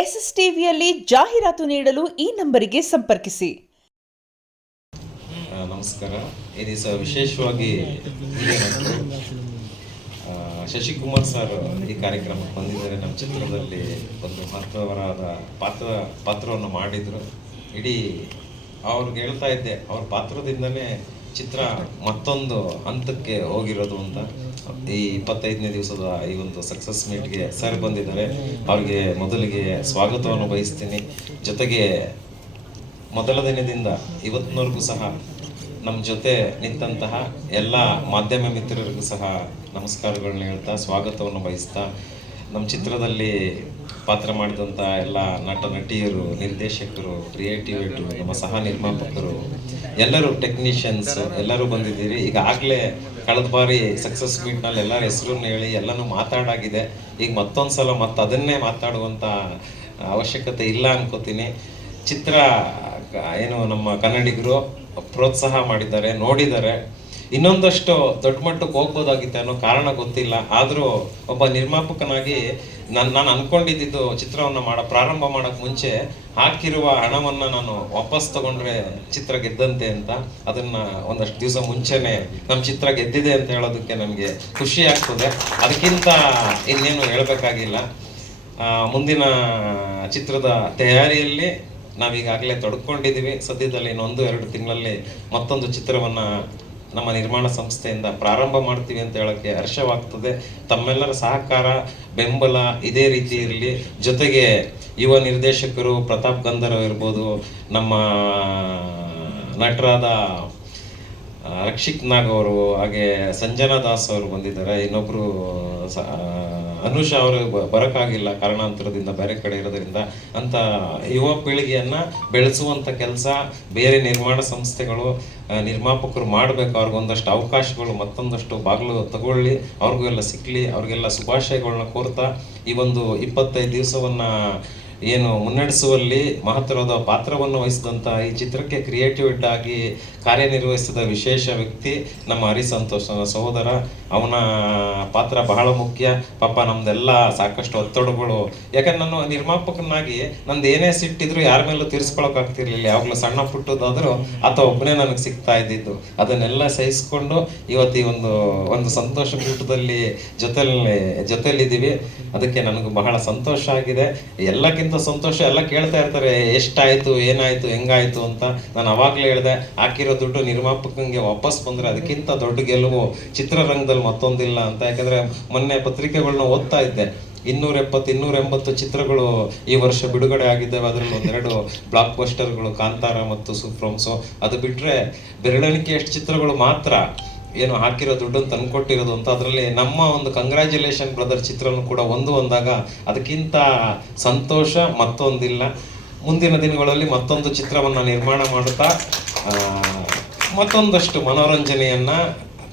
S S ಟಿವಿಯಲ್ಲಿ ಜಾಹೀರಾತು ನೀಡಲು ಈ ನಂಬರಿಗೆ ಸಂಪರ್ಕಿಸಿ. ನಮಸ್ಕಾರ. ಈ ದಿವಸ ವಿಶೇಷವಾಗಿ ಶಶಿಕುಮಾರ್ ಸರ್ ಈ ಕಾರ್ಯಕ್ರಮಕ್ಕೆ ಬಂದಿದ್ದಾರೆ. ನಮ್ಮ ಚಿತ್ರದಲ್ಲಿ ಒಂದು ಮಹತ್ವವಾದ ಪಾತ್ರವನ್ನು ಮಾಡಿದರು. ಇಡೀ ಅವ್ರಿಗೆ ಹೇಳ್ತಾ ಇದ್ದೆ, ಅವ್ರ ಪಾತ್ರದಿಂದನೇ ಚಿತ್ರ ಮತ್ತೊಂದು ಹಂತಕ್ಕೆ ಹೋಗಿರೋದು ಅಂತ. ಈ 25ನೇ ದಿವಸದ ಈ ಒಂದು ಸಕ್ಸಸ್ ಮೀಟ್ಗೆ ಸರ್ ಬಂದಿದ್ದಾರೆ. ಅವ್ರಿಗೆ ಮೊದಲಿಗೆ ಸ್ವಾಗತವನ್ನು ಬಯಸ್ತೀನಿ. ಜೊತೆಗೆ ಮೊದಲ ದಿನದಿಂದ ಇವತ್ತಿನವರೆಗೂ ಸಹ ನಮ್ಮ ಜೊತೆ ನಿಂತಹ ಎಲ್ಲ ಮಾಧ್ಯಮ ಮಿತ್ರರಿಗೂ ಸಹ ನಮಸ್ಕಾರಗಳನ್ನ ಹೇಳ್ತಾ ಸ್ವಾಗತವನ್ನು ಬಯಸ್ತಾ, ನಮ್ಮ ಚಿತ್ರದಲ್ಲಿ ಪಾತ್ರ ಮಾಡಿದಂಥ ಎಲ್ಲ ನಟ ನಟಿಯರು, ನಿರ್ದೇಶಕರು, ಕ್ರಿಯೇಟಿವಿಟಿ, ನಮ್ಮ ಸಹ ನಿರ್ಮಾಪಕರು, ಎಲ್ಲರೂ ಟೆಕ್ನಿಷಿಯನ್ಸ್ ಎಲ್ಲರೂ ಬಂದಿದ್ದೀರಿ. ಈಗಾಗಲೇ ಕಳೆದ ಬಾರಿ ಸಕ್ಸಸ್ ಮೀಟ್ನಲ್ಲಿ ಎಲ್ಲರ ಹೆಸರನ್ನು ಹೇಳಿ ಎಲ್ಲನೂ ಮಾತಾಡಾಗಿದೆ. ಈಗ ಮತ್ತೊಂದು ಸಲ ಅದನ್ನೇ ಮಾತಾಡುವಂಥ ಅವಶ್ಯಕತೆ ಇಲ್ಲ ಅನ್ಕೋತೀನಿ. ಚಿತ್ರ ಏನು ನಮ್ಮ ಕನ್ನಡಿಗರು ಪ್ರೋತ್ಸಾಹ ಮಾಡಿದ್ದಾರೆ, ನೋಡಿದ್ದಾರೆ. ಇನ್ನೊಂದಷ್ಟು ದೊಡ್ಡ ಮಟ್ಟಕ್ಕೆ ಹೋಗ್ಬೋದಾಗಿತ್ತು ಅನ್ನೋ ಕಾರಣ ಗೊತ್ತಿಲ್ಲ. ಆದರೂ ಒಬ್ಬ ನಿರ್ಮಾಪಕನಾಗಿ ನಾನು ಅನ್ಕೊಂಡಿದ್ದು ಚಿತ್ರವನ್ನು ಪ್ರಾರಂಭ ಮಾಡೋಕ್ಕೆ ಮುಂಚೆ ಹಾಕಿರುವ ಹಣವನ್ನು ನಾನು ವಾಪಸ್ ತಗೊಂಡ್ರೆ ಚಿತ್ರ ಗೆದ್ದಂತೆ ಅಂತ. ಅದನ್ನು ಒಂದಷ್ಟು ದಿವಸ ಮುಂಚೆನೆ ನಮ್ಮ ಚಿತ್ರ ಗೆದ್ದಿದೆ ಅಂತ ಹೇಳೋದಕ್ಕೆ ನನಗೆ ಖುಷಿ ಆಗ್ತದೆ. ಅದಕ್ಕಿಂತ ಇನ್ನೇನು ಹೇಳಬೇಕಾಗಿಲ್ಲ. ಮುಂದಿನ ಚಿತ್ರದ ತಯಾರಿಯಲ್ಲಿ ನಾವೀಗಾಗಲೇ ತೊಡ್ಕೊಂಡಿದ್ದೀವಿ. ಸದ್ಯದಲ್ಲಿ ಇನ್ನೊಂದು 2 ತಿಂಗಳಲ್ಲಿ ಮತ್ತೊಂದು ಚಿತ್ರವನ್ನು ನಮ್ಮ ನಿರ್ಮಾಣ ಸಂಸ್ಥೆಯಿಂದ ಪ್ರಾರಂಭ ಮಾಡ್ತೀವಿ ಅಂತ ಹೇಳೋಕ್ಕೆ ಹರ್ಷವಾಗ್ತದೆ. ತಮ್ಮೆಲ್ಲರ ಸಹಕಾರ, ಬೆಂಬಲ ಇದೇ ರೀತಿ ಇರಲಿ. ಜೊತೆಗೆ ಯುವ ನಿರ್ದೇಶಕರು ಪ್ರತಾಪ್ ಗಂಧರ್ವ ಇರ್ಬೋದು, ನಮ್ಮ ನಟರಾದ ರಕ್ಷಿತ್ ನಾಗ್ ಅವರು, ಹಾಗೆ ಸಂಜನಾ ದಾಸ್ ಅವರು ಬಂದಿದ್ದಾರೆ. ಇನ್ನೊಬ್ರು ಅನುಷಾ ಅವರು ಬರೋಕ್ಕಾಗಿಲ್ಲ, ಕಾರಣಾಂತರದಿಂದ ಬೇರೆ ಕಡೆ ಇರೋದ್ರಿಂದ. ಅಂತ ಯುವ ಪೀಳಿಗೆಯನ್ನ ಬೆಳೆಸುವಂತ ಕೆಲಸ ಬೇರೆ ನಿರ್ಮಾಣ ಸಂಸ್ಥೆಗಳು, ನಿರ್ಮಾಪಕರು ಮಾಡಬೇಕು. ಅವ್ರಿಗೊಂದಷ್ಟು ಅವಕಾಶಗಳು, ಮತ್ತೊಂದಷ್ಟು ಬಾಗಿಲು ತಗೊಳ್ಳಿ, ಅವ್ರಿಗೂ ಎಲ್ಲ ಸಿಕ್ಕಲಿ. ಅವ್ರಿಗೆಲ್ಲ ಶುಭಾಶಯಗಳನ್ನ ಕೋರ್ತಾ, ಈ ಒಂದು 25 ದಿವಸವನ್ನ ಏನು ಮುನ್ನಡೆಸುವಲ್ಲಿ ಮಹತ್ತರವಾದ ಪಾತ್ರವನ್ನು ವಹಿಸಿದಂಥ ಈ ಚಿತ್ರಕ್ಕೆ ಕ್ರಿಯೇಟಿವಿಟಿ ಆಗಿ ಕಾರ್ಯನಿರ್ವಹಿಸಿದ ವಿಶೇಷ ವ್ಯಕ್ತಿ ನಮ್ಮ ಹರಿಸಂತೋಷನ ಸಹೋದರ. ಅವನ ಪಾತ್ರ ಬಹಳ ಮುಖ್ಯ. ಪಾಪ ನಮ್ದೆಲ್ಲ ಸಾಕಷ್ಟು ಒತ್ತಡಗಳು, ಯಾಕಂದ್ರೆ ನಾನು ನಿರ್ಮಾಪಕನಾಗಿ ನಂದು ಏನೇ ಸಿಟ್ಟಿದ್ರು ಯಾರ ಮೇಲೂ ತೀರಿಸ್ಕೊಳಕ್ ಆಗ್ತಿರ್ಲಿಲ್ಲ. ಯಾವಾಗಲೂ ಸಣ್ಣ ಪುಟ್ಟದಾದರೂ ಆತ ಒಬ್ಬನೇ ನನಗೆ ಸಿಗ್ತಾ ಇದ್ದಿದ್ದು. ಅದನ್ನೆಲ್ಲ ಸಹಿಸ್ಕೊಂಡು ಇವತ್ತು ಈ ಒಂದು ಸಂತೋಷ ಕೂಟದಲ್ಲಿ ಜೊತೆಲಿದ್ದೀವಿ. ಅದಕ್ಕೆ ನನಗೂ ಬಹಳ ಸಂತೋಷ ಆಗಿದೆ. ಎಲ್ಲಕ್ಕಿಂತ ಸಂತೋಷ, ಎಲ್ಲ ಕೇಳ್ತಾ ಇರ್ತಾರೆ ಎಷ್ಟಾಯ್ತು, ಏನಾಯ್ತು, ಹೆಂಗಾಯ್ತು ಅಂತ. ನಾನು ಅವಾಗಲೇ ಹೇಳಿದೆ, ಹಾಕಿರೋ ದುಡ್ಡು ನಿರ್ಮಾಪಕಂಗೆ ವಾಪಸ್ ಬಂದ್ರೆ ಅದಕ್ಕಿಂತ ದೊಡ್ಡ ಗೆಲುವು ಚಿತ್ರರಂಗದಲ್ಲಿ ಮತ್ತೊಂದಿಲ್ಲ ಅಂತ. ಯಾಕಂದ್ರೆ ಮೊನ್ನೆ ಪತ್ರಿಕೆಗಳನ್ನ ಓದ್ತಾ ಇದ್ದೆ, 270-280 ಚಿತ್ರಗಳು ಈ ವರ್ಷ ಬಿಡುಗಡೆ ಆಗಿದ್ದಾವೆ. ಅದರಲ್ಲಿ 2 ಬ್ಲಾಕ್ ಬಸ್ಟರ್ಗಳು, ಕಾಂತಾರ ಮತ್ತು ಸುಪ್ರಂಸು. ಅದು ಬಿಟ್ರೆ ಬೆರಳೆಣಿಕೆಯಷ್ಟು ಚಿತ್ರಗಳು ಮಾತ್ರ ಏನು ಹಾಕಿರೋ ದುಡ್ಡನ್ನು ತಂದ್ಕೊಟ್ಟಿರೋದು ಅಂತ. ಅದರಲ್ಲಿ ನಮ್ಮ ಒಂದು ಕಂಗ್ರ್ಯಾಚುಲೇಷನ್ ಬ್ರದರ್ ಚಿತ್ರನೂ ಕೂಡ ಒಂದಾಗ ಅದಕ್ಕಿಂತ ಸಂತೋಷ ಮತ್ತೊಂದಿಲ್ಲ. ಮುಂದಿನ ದಿನಗಳಲ್ಲಿ ಮತ್ತೊಂದು ಚಿತ್ರವನ್ನು ನಿರ್ಮಾಣ ಮಾಡುತ್ತಾ ಮತ್ತೊಂದಷ್ಟು ಮನೋರಂಜನೆಯನ್ನ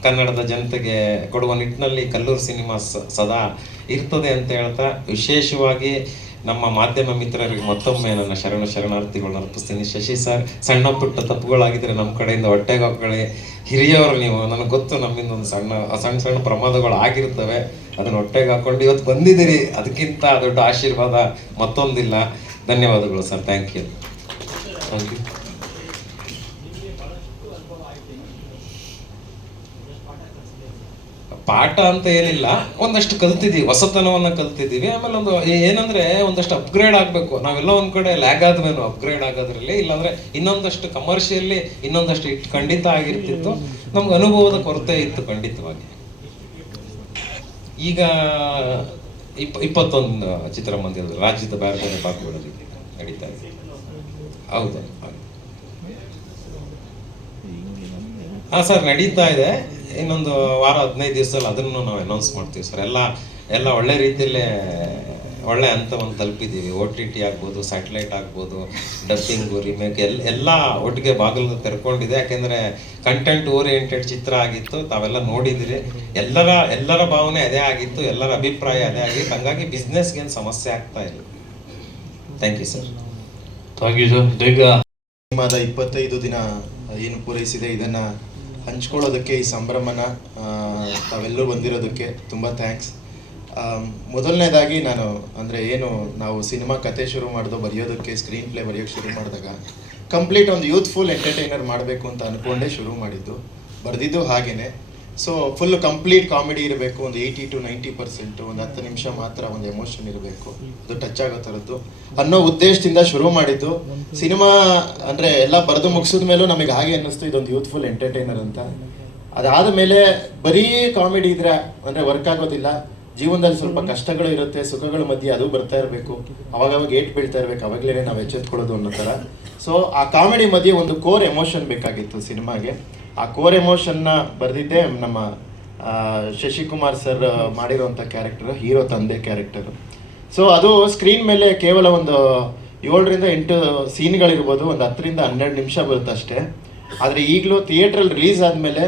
ಕನ್ನಡದ ಜನತೆಗೆ ಕೊಡುವ ನಿಟ್ಟಿನಲ್ಲಿ ಕಲ್ಲೂರು ಸಿನಿಮಾ ಸದಾ ಇರ್ತದೆ ಅಂತ ಹೇಳ್ತಾ, ವಿಶೇಷವಾಗಿ ನಮ್ಮ ಮಾಧ್ಯಮ ಮಿತ್ರರಿಗೆ ಮತ್ತೊಮ್ಮೆ ನನ್ನ ಶರಣಾರ್ಥಿಗಳನ್ನ ಅರ್ಪಿಸ್ತೀನಿ. ಶಶಿ ಸರ್, ಸಣ್ಣ ಪುಟ್ಟ ತಪ್ಪುಗಳಾಗಿದ್ರೆ ನಮ್ಮ ಕಡೆಯಿಂದ ಹೊಟ್ಟೆಗೆ ಹಾಕೊಳ್ಳಿ. ಹಿರಿಯವರು ನೀವು, ನನಗೆ ಗೊತ್ತು ನಮ್ಮಿಂದ ಒಂದು ಸಣ್ಣ ಪ್ರಮಾದಗಳು ಆಗಿರ್ತವೆ. ಅದನ್ನ ಹೊಟ್ಟೆಗೆ ಹಾಕೊಂಡು ಇವತ್ತು ಬಂದಿದ್ದೀರಿ, ಅದಕ್ಕಿಂತ ದೊಡ್ಡ ಆಶೀರ್ವಾದ ಮತ್ತೊಂದಿಲ್ಲ. ಧನ್ಯವಾದಗಳು ಸರ್. Thank you. ಪಾಠ ಅಂತ ಏನಿಲ್ಲ, ಒಂದಷ್ಟು ಕಲ್ತಿದ್ದೀವಿ, ಹೊಸತನವನ್ನ ಕಲ್ತಿದ್ದೀವಿ. ಆಮೇಲೆ ಏನಂದ್ರೆ ಒಂದಷ್ಟು ಅಪ್ಗ್ರೇಡ್ ಆಗಬೇಕು. ನಾವೆಲ್ಲ ಒಂದ್ ಕಡೆ ಲ್ಯಾಗ್ ಆದ್ಮೇಲೆ ಅಪ್ಗ್ರೇಡ್ ಆಗೋದ್ರಲ್ಲಿ, ಇಲ್ಲಾಂದ್ರೆ ಇನ್ನೊಂದಷ್ಟು ಕಮರ್ಷಿಯಲಿ ಇನ್ನೊಂದಷ್ಟು ಖಂಡಿತ ಆಗಿರ್ತಿತ್ತು. ನಮ್ಗೆ ಅನುಭವದ ಕೊರತೆ ಇತ್ತು ಖಂಡಿತವಾಗಿ. ಈಗ 21 ಚಿತ್ರಮಂದಿರದಲ್ಲಿ ರಾಜ್ಯದ ಬೇರೆ ಬೇರೆ ಭಾಗಗಳಲ್ಲಿ ನಡೀತಾ ಇದೆ. ಹೌದು, ಹಾ ಸರ್, ನಡೀತಾ ಇದೆ. ಇನ್ನೊಂದು ವಾರ 15 ದಿವಸದಲ್ಲಿ ಅದನ್ನು ನಾವು ಅನೌನ್ಸ್ ಮಾಡ್ತೀವಿ ಸರ್. ಎಲ್ಲ ಒಳ್ಳೆ ರೀತಿಯಲ್ಲೇ ಒಳ್ಳೆ ಹಂತವನ್ನು ತಲುಪಿದ್ದೀವಿ. OTT ಆಗ್ಬೋದು, ಸ್ಯಾಟಲೈಟ್ ಆಗ್ಬೋದು, ಡಬ್ಬಿಂಗು, ರಿಮೇಕ್ ಎಲ್ಲ ಒಟ್ಟಿಗೆ ಬಾಗಿಲು ತೆರ್ಕೊಂಡಿದೆ. ಯಾಕೆಂದರೆ ಕಂಟೆಂಟ್ ಓರಿಯೆಂಟೆಡ್ ಚಿತ್ರ ಆಗಿತ್ತು, ತಾವೆಲ್ಲ ನೋಡಿದಿರಿ. ಎಲ್ಲರ ಭಾವನೆ ಅದೇ ಆಗಿತ್ತು, ಎಲ್ಲರ ಅಭಿಪ್ರಾಯ ಅದೇ ಆಗಿತ್ತು. ಹಂಗಾಗಿ ಬಿಸ್ನೆಸ್ಗೇನು ಸಮಸ್ಯೆ ಆಗ್ತಾ ಇಲ್ಲ. Thank you sir. Thank you sir. ಈಗ ಸಿನಿಮಾದ 25 ದಿನ ಏನು ಪೂರೈಸಿದೆ, ಇದನ್ನು ಹಂಚ್ಕೊಳ್ಳೋದಕ್ಕೆ, ಈ ಸಂಭ್ರಮನ ತಾವೆಲ್ಲರೂ ಬಂದಿರೋದಕ್ಕೆ ತುಂಬ ಥ್ಯಾಂಕ್ಸ್. ಮೊದಲನೇದಾಗಿ ನಾನು ಅಂದರೆ ಏನು ನಾವು ಸಿನಿಮಾ ಕತೆ ಶುರು ಮಾಡಿದೋ ಬರೆಯೋದಕ್ಕೆ ಸ್ಕ್ರೀನ್ ಪ್ಲೇ ಬರೆಯೋಕ್ಕೆ ಶುರು ಮಾಡಿದಾಗ ಕಂಪ್ಲೀಟ್ ಒಂದು ಯೂತ್ಫುಲ್ ಎಂಟರ್ಟೈನರ್ ಮಾಡಬೇಕು ಅಂತ ಅಂದ್ಕೊಂಡೇ ಶುರು ಮಾಡಿದ್ದು, ಬರೆದಿದ್ದು ಹಾಗೇ. ಸೊ ಫುಲ್ ಕಂಪ್ಲೀಟ್ ಕಾಮಿಡಿ ಇರಬೇಕು, ಒಂದು 80 to 90%, ಒಂದು 10 ನಿಮಿಷ ಮಾತ್ರ ಒಂದು ಎಮೋಷನ್ ಇರಬೇಕು, ಅದು ಟಚ್ ಆಗೋ ಥರದ್ದು ಅನ್ನೋ ಉದ್ದೇಶದಿಂದ ಶುರು ಮಾಡಿದ್ದು. ಸಿನಿಮಾ ಅಂದರೆ ಎಲ್ಲ ಬರೆದು ಮುಗಿಸಿದ ಮೇಲೂ ನಮಗೆ ಹಾಗೆ ಅನ್ನಿಸ್ತು ಇದೊಂದು ಯೂತ್ಫುಲ್ ಎಂಟರ್ಟೈನರ್ ಅಂತ. ಅದಾದ ಮೇಲೆ ಬರೀ ಕಾಮಿಡಿ ಇದ್ರೆ ಅಂದರೆ ವರ್ಕ್ ಆಗೋದಿಲ್ಲ. ಜೀವನದಲ್ಲಿ ಸ್ವಲ್ಪ ಕಷ್ಟಗಳು ಇರುತ್ತೆ, ಸುಖಗಳ ಮಧ್ಯೆ ಅದು ಬರ್ತಾ ಇರಬೇಕು, ಅವಾಗವಾಗ ಏಟ್ ಬೀಳ್ತಾ ಇರಬೇಕು, ಅವಾಗಲೇ ನಾವು ಎಚ್ಚೆತ್ಕೊಳ್ಳೋದು ಅನ್ನೋ ಥರ. ಸೊ ಆ ಕಾಮಿಡಿ ಮಧ್ಯೆ ಒಂದು ಕೋರ್ ಎಮೋಷನ್ ಬೇಕಾಗಿತ್ತು ಸಿನಿಮಾಗೆ. ಆ ಕೋರ್ ಎಮೋಷನ್ನ ಬರೆದಿದ್ದೆ ನಮ್ಮ ಶಶಿಕುಮಾರ್ ಸರ್ ಮಾಡಿರೋಂಥ ಕ್ಯಾರೆಕ್ಟರ್, ಹೀರೋ ತಂದೆ ಕ್ಯಾರೆಕ್ಟರು. ಸೊ ಅದು ಸ್ಕ್ರೀನ್ ಮೇಲೆ ಕೇವಲ ಒಂದು 7 ರಿಂದ 8 ಸೀನ್ಗಳಿರ್ಬೋದು, ಒಂದು 10 ರಿಂದ 12 ನಿಮಿಷ ಬರುತ್ತೆ ಅಷ್ಟೇ. ಆದರೆ ಈಗಲೂ ಥಿಯೇಟ್ರಲ್ಲಿ ರಿಲೀಸ್ ಆದಮೇಲೆ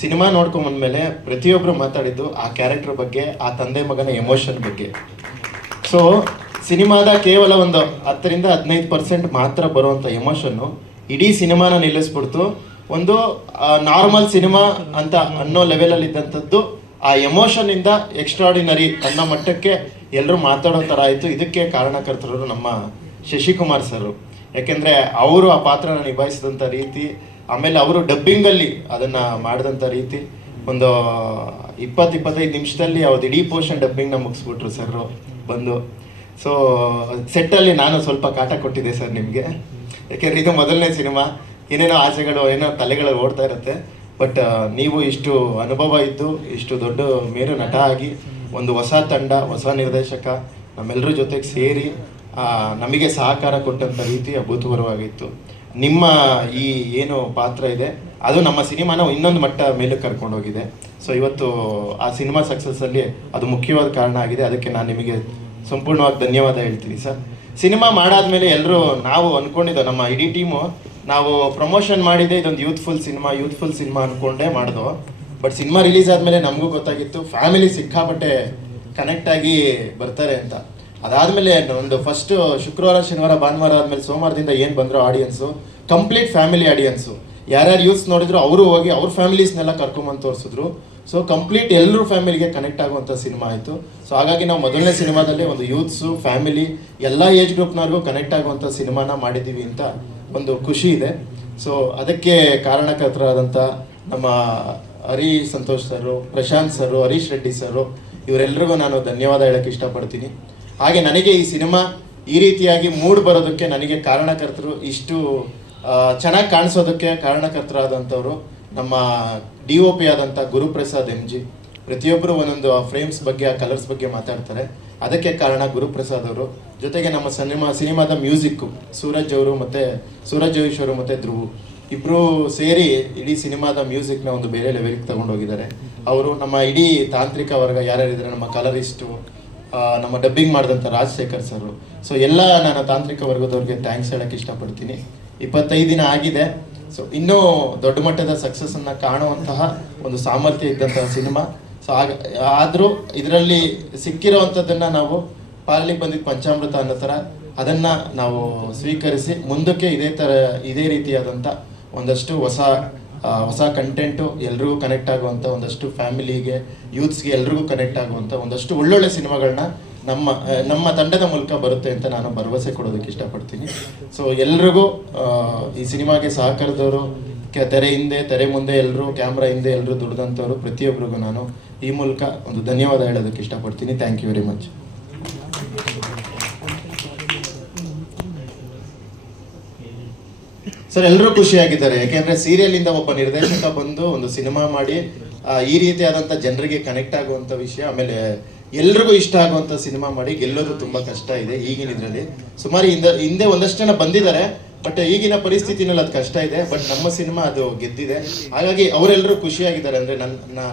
ಸಿನಿಮಾ ನೋಡ್ಕೊಂಬಂದ್ಮೇಲೆ ಪ್ರತಿಯೊಬ್ಬರು ಮಾತಾಡಿದ್ದು ಆ ಕ್ಯಾರೆಕ್ಟರ್ ಬಗ್ಗೆ, ಆ ತಂದೆ ಮಗನ ಎಮೋಷನ್ ಬಗ್ಗೆ. ಸೊ ಸಿನಿಮಾದ ಕೇವಲ ಒಂದು 10 ರಿಂದ 15% ಮಾತ್ರ ಬರುವಂಥ ಎಮೋಷನ್ನು ಇಡೀ ಸಿನಿಮಾನ ನಿಲ್ಲಿಸ್ಬಿಡ್ತು. ಒಂದು ನಾರ್ಮಲ್ ಸಿನಿಮಾ ಅಂತ ಅನ್ನೋ ಲೆವೆಲಲ್ಲಿ ಇದ್ದಂಥದ್ದು ಆ ಎಮೋಷನ್ನಿಂದ ಎಕ್ಸ್ಟ್ರಾಡಿನರಿ ಅನ್ನೋ ಮಟ್ಟಕ್ಕೆ ಎಲ್ಲರೂ ಮಾತಾಡೋ ಥರ ಆಯಿತು. ಇದಕ್ಕೆ ಕಾರಣಕರ್ತರು ನಮ್ಮ ಶಶಿಕುಮಾರ್ ಸರು. ಯಾಕೆಂದರೆ ಅವರು ಆ ಪಾತ್ರನ ನಿಭಾಯಿಸಿದಂಥ ರೀತಿ, ಆಮೇಲೆ ಅವರು ಡಬ್ಬಿಂಗಲ್ಲಿ ಅದನ್ನು ಮಾಡಿದಂಥ ರೀತಿ, ಒಂದು 20-25 ನಿಮಿಷದಲ್ಲಿ ಅವ್ರದ್ದು ಇಡೀ ಪೋರ್ಷನ್ ಡಬ್ಬಿಂಗ್ನ ಮುಗಿಸ್ಬಿಟ್ರು ಸರ್ ಬಂದು. ಸೊ ಸೆಟ್ಟಲ್ಲಿ ನಾನು ಸ್ವಲ್ಪ ಕಾಟ ಕೊಟ್ಟಿದ್ದೆ ಸರ್ ನಿಮಗೆ, ಯಾಕೆಂದರೆ ಇದು ಮೊದಲನೇ ಸಿನಿಮಾ, ಏನೇನೋ ಆಸೆಗಳು ಏನೋ ತಲೆಗಳಲ್ಲಿ ಓಡ್ತಾ ಇರುತ್ತೆ. ಬಟ್ ನೀವು ಇಷ್ಟು ಅನುಭವ ಇದ್ದು ಇಷ್ಟು ದೊಡ್ಡ ಮೇರು ನಟ ಆಗಿ ಒಂದು ಹೊಸ ತಂಡ, ಹೊಸ ನಿರ್ದೇಶಕ ನಮ್ಮೆಲ್ಲರ ಜೊತೆಗೆ ಸೇರಿ ನಮಗೆ ಸಹಕಾರ ಕೊಟ್ಟಂಥ ರೀತಿ ಅಭೂತಪೂರ್ವವಾಗಿತ್ತು. ನಿಮ್ಮ ಈ ಏನು ಪಾತ್ರ ಇದೆ ಅದು ನಮ್ಮ ಸಿನಿಮಾನ ಇನ್ನೊಂದು ಮಟ್ಟ ಮೇಲೆ ಕರ್ಕೊಂಡೋಗಿದೆ. ಸೊ ಇವತ್ತು ಆ ಸಿನಿಮಾ ಸಕ್ಸಸ್ಸಲ್ಲಿ ಅದು ಮುಖ್ಯವಾದ ಕಾರಣ ಆಗಿದೆ. ಅದಕ್ಕೆ ನಾನು ನಿಮಗೆ ಸಂಪೂರ್ಣವಾಗಿ ಧನ್ಯವಾದ ಹೇಳ್ತೀನಿ ಸರ್. ಸಿನಿಮಾ ಮಾಡಾದ್ಮೇಲೆ ಎಲ್ಲರೂ ನಾವು ಅಂದ್ಕೊಂಡಿದ್ದೋ, ನಮ್ಮ ಇಡೀ ಟೀಮು ನಾವು ಪ್ರಮೋಷನ್ ಮಾಡಿದ್ದೆ ಇದೊಂದು ಯೂತ್ಫುಲ್ ಸಿನಿಮಾ ಅಂದ್ಕೊಂಡೇ ಮಾಡಿದೋ. ಬಟ್ ಸಿನಿಮಾ ರಿಲೀಸ್ ಆದಮೇಲೆ ನಮಗೂ ಗೊತ್ತಾಗಿತ್ತು ಫ್ಯಾಮಿಲಿ ಸಿಕ್ಕಾಪಟ್ಟೆ ಕನೆಕ್ಟ್ ಆಗಿ ಬರ್ತಾರೆ ಅಂತ. ಅದಾದಮೇಲೆ ಒಂದು ಫಸ್ಟ್ ಶುಕ್ರವಾರ, ಶನಿವಾರ, ಭಾನುವಾರ ಆದಮೇಲೆ ಸೋಮವಾರದಿಂದ ಏನು ಬಂದರು ಆಡಿಯನ್ಸು ಕಂಪ್ಲೀಟ್ ಫ್ಯಾಮಿಲಿ ಆಡಿಯನ್ಸು. ಯಾರ್ಯಾರು ಯೂತ್ಸ್ ನೋಡಿದ್ರು ಅವರು ಹೋಗಿ ಅವ್ರ ಫ್ಯಾಮಿಲೀಸ್ನೆಲ್ಲ ಕರ್ಕೊಂಬಂದು ತೋರಿಸಿದ್ರು. ಸೊ ಕಂಪ್ಲೀಟ್ ಎಲ್ಲರೂ ಫ್ಯಾಮಿಲಿಗೆ ಕನೆಕ್ಟ್ ಆಗುವಂಥ ಸಿನಿಮಾ ಆಯಿತು. ಸೊ ಹಾಗಾಗಿ ನಾವು ಮೊದಲನೇ ಸಿನಿಮಾದಲ್ಲಿ ಒಂದು ಯೂತ್ಸು, ಫ್ಯಾಮಿಲಿ, ಎಲ್ಲ ಏಜ್ ಗ್ರೂಪ್ನವ್ರಿಗೂ ಕನೆಕ್ಟ್ ಆಗುವಂಥ ಸಿನಿಮಾನ ಮಾಡಿದ್ದೀವಿ ಅಂತ ಒಂದು ಖುಷಿ ಇದೆ. ಸೊ ಅದಕ್ಕೆ ಕಾರಣಕರ್ತರಾದಂಥ ನಮ್ಮ ಹರಿ ಸಂತೋಷ್ ಸರು, ಪ್ರಶಾಂತ್ ಸರು, ಹರೀಶ್ ರೆಡ್ಡಿ ಸರು, ಇವರೆಲ್ಲರಿಗೂ ನಾನು ಧನ್ಯವಾದ ಹೇಳೋಕ್ಕೆ ಇಷ್ಟಪಡ್ತೀನಿ. ಹಾಗೆ ನನಗೆ ಈ ಸಿನಿಮಾ ಈ ರೀತಿಯಾಗಿ ಮೂಡ್ ಬರೋದಕ್ಕೆ ನನಗೆ ಕಾರಣಕರ್ತರು, ಇಷ್ಟು ಚೆನ್ನಾಗಿ ಕಾಣಿಸೋದಕ್ಕೆ ಕಾರಣಕರ್ತರಾದಂಥವ್ರು ನಮ್ಮ DOP ಆದಂಥ ಗುರುಪ್ರಸಾದ್ MG. ಪ್ರತಿಯೊಬ್ಬರು ಒಂದೊಂದು ಫ್ರೇಮ್ಸ್ ಬಗ್ಗೆ, ಆ ಕಲರ್ಸ್ ಬಗ್ಗೆ ಮಾತಾಡ್ತಾರೆ. ಅದಕ್ಕೆ ಕಾರಣ ಗುರುಪ್ರಸಾದ್ ಅವರು. ಜೊತೆಗೆ ನಮ್ಮ ಸಿನಿಮಾದ ಮ್ಯೂಸಿಕ್ಕು ಸೂರಜ್ ಜೋಯಿಶ್ ಅವರು ಮತ್ತು ಧ್ರುವ್ ಇಬ್ಬರು ಸೇರಿ ಇಡೀ ಸಿನಿಮಾದ ಮ್ಯೂಸಿಕ್ನ ಒಂದು ಬೇರೆ ಲೆವೆಲ್ಗೆ ತಗೊಂಡೋಗಿದ್ದಾರೆ. ಅವರು ನಮ್ಮ ಇಡೀ ತಾಂತ್ರಿಕ ವರ್ಗ ಯಾರ್ಯಾರಿದ್ದಾರೆ, ನಮ್ಮ ಕಲರಿಸ್ಟು, ನಮ್ಮ ಡಬ್ಬಿಂಗ್ ಮಾಡಿದಂಥ ರಾಜಶೇಖರ್ ಸರು. ಸೊ ಎಲ್ಲ ನಾನು ತಾಂತ್ರಿಕ ವರ್ಗದವ್ರಿಗೆ ಥ್ಯಾಂಕ್ಸ್ ಹೇಳೋಕ್ಕೆ ಇಷ್ಟಪಡ್ತೀನಿ. 25 ದಿನ ಆಗಿದೆ. ಸೊ ಇನ್ನೂ ದೊಡ್ಡ ಮಟ್ಟದ ಸಕ್ಸಸ್ಸನ್ನು ಕಾಣುವಂತಹ ಒಂದು ಸಾಮರ್ಥ್ಯ ಇದ್ದಂತಹ ಸಿನಿಮಾ. ಸೊ ಆದರೂ ಇದರಲ್ಲಿ ಸಿಕ್ಕಿರೋವಂಥದ್ದನ್ನು ನಾವು ಪಾಲಿಗೆ ಬಂದಿದ್ದು ಪಂಚಾಮೃತ ಅನ್ನೋ ಥರ ಅದನ್ನು ನಾವು ಸ್ವೀಕರಿಸಿ ಮುಂದಕ್ಕೆ ಇದೇ ರೀತಿಯಾದಂಥ ಒಂದಷ್ಟು ಹೊಸ ಕಂಟೆಂಟು, ಎಲ್ರಿಗೂ ಕನೆಕ್ಟ್ ಆಗುವಂಥ ಒಂದಷ್ಟು ಫ್ಯಾಮಿಲಿಗೆ, ಯೂತ್ಸ್ಗೆ ಎಲ್ರಿಗೂ ಕನೆಕ್ಟ್ ಆಗುವಂಥ ಒಂದಷ್ಟು ಒಳ್ಳೊಳ್ಳೆ ಸಿನಿಮಾಗಳನ್ನ ನಮ್ಮ ತಂಡದ ಮೂಲಕ ಬರುತ್ತೆ ಅಂತ ನಾನು ಭರವಸೆ ಕೊಡೋದಕ್ಕೆ ಇಷ್ಟಪಡ್ತೀನಿ. ಸೊ ಎಲ್ರಿಗೂ ಈ ಸಿನಿಮಾಗೆ ಸಹಕಾರದವರು, ತೆರೆ ಹಿಂದೆ ತೆರೆ ಮುಂದೆ ಎಲ್ಲರೂ, ಕ್ಯಾಮ್ರಾ ಹಿಂದೆ ಎಲ್ಲರೂ ದುಡಿದಂಥವ್ರು ಪ್ರತಿಯೊಬ್ಬರಿಗೂ ನಾನು ಈ ಮೂಲಕ ಒಂದು ಧನ್ಯವಾದ ಹೇಳೋದಕ್ಕೆ ಇಷ್ಟಪಡ್ತೀನಿ. Thank you very much. Sir ಎಲ್ಲರೂ ಖುಷಿಯಾಗಿದ್ದಾರೆ. ಯಾಕೆಂದರೆ ಸೀರಿಯಲಿಂದ ಒಬ್ಬ ನಿರ್ದೇಶಕ ಬಂದು ಒಂದು ಸಿನಿಮಾ ಮಾಡಿ ಈ ರೀತಿಯಾದಂಥ ಜನರಿಗೆ ಕನೆಕ್ಟ್ ಆಗುವಂಥ ವಿಷಯ, ಆಮೇಲೆ ಎಲ್ರಿಗೂ ಇಷ್ಟ ಆಗುವಂಥ ಸಿನಿಮಾ ಮಾಡಿ ಗೆಲ್ಲೋದು ತುಂಬ ಕಷ್ಟ ಇದೆ ಈಗಿನ ಇದರಲ್ಲಿ. ಸುಮಾರು ಹಿಂದೆ ಒಂದಷ್ಟು ಜನ ಬಂದಿದ್ದಾರೆ, ಬಟ್ ಈಗಿನ ಪರಿಸ್ಥಿತಿನಲ್ಲಿ ಅದು ಕಷ್ಟ ಇದೆ. ಬಟ್ ನಮ್ಮ ಸಿನಿಮಾ ಅದು ಗೆದ್ದಿದೆ. ಹಾಗಾಗಿ ಅವರೆಲ್ಲರೂ ಖುಷಿಯಾಗಿದ್ದಾರೆ. ಅಂದರೆ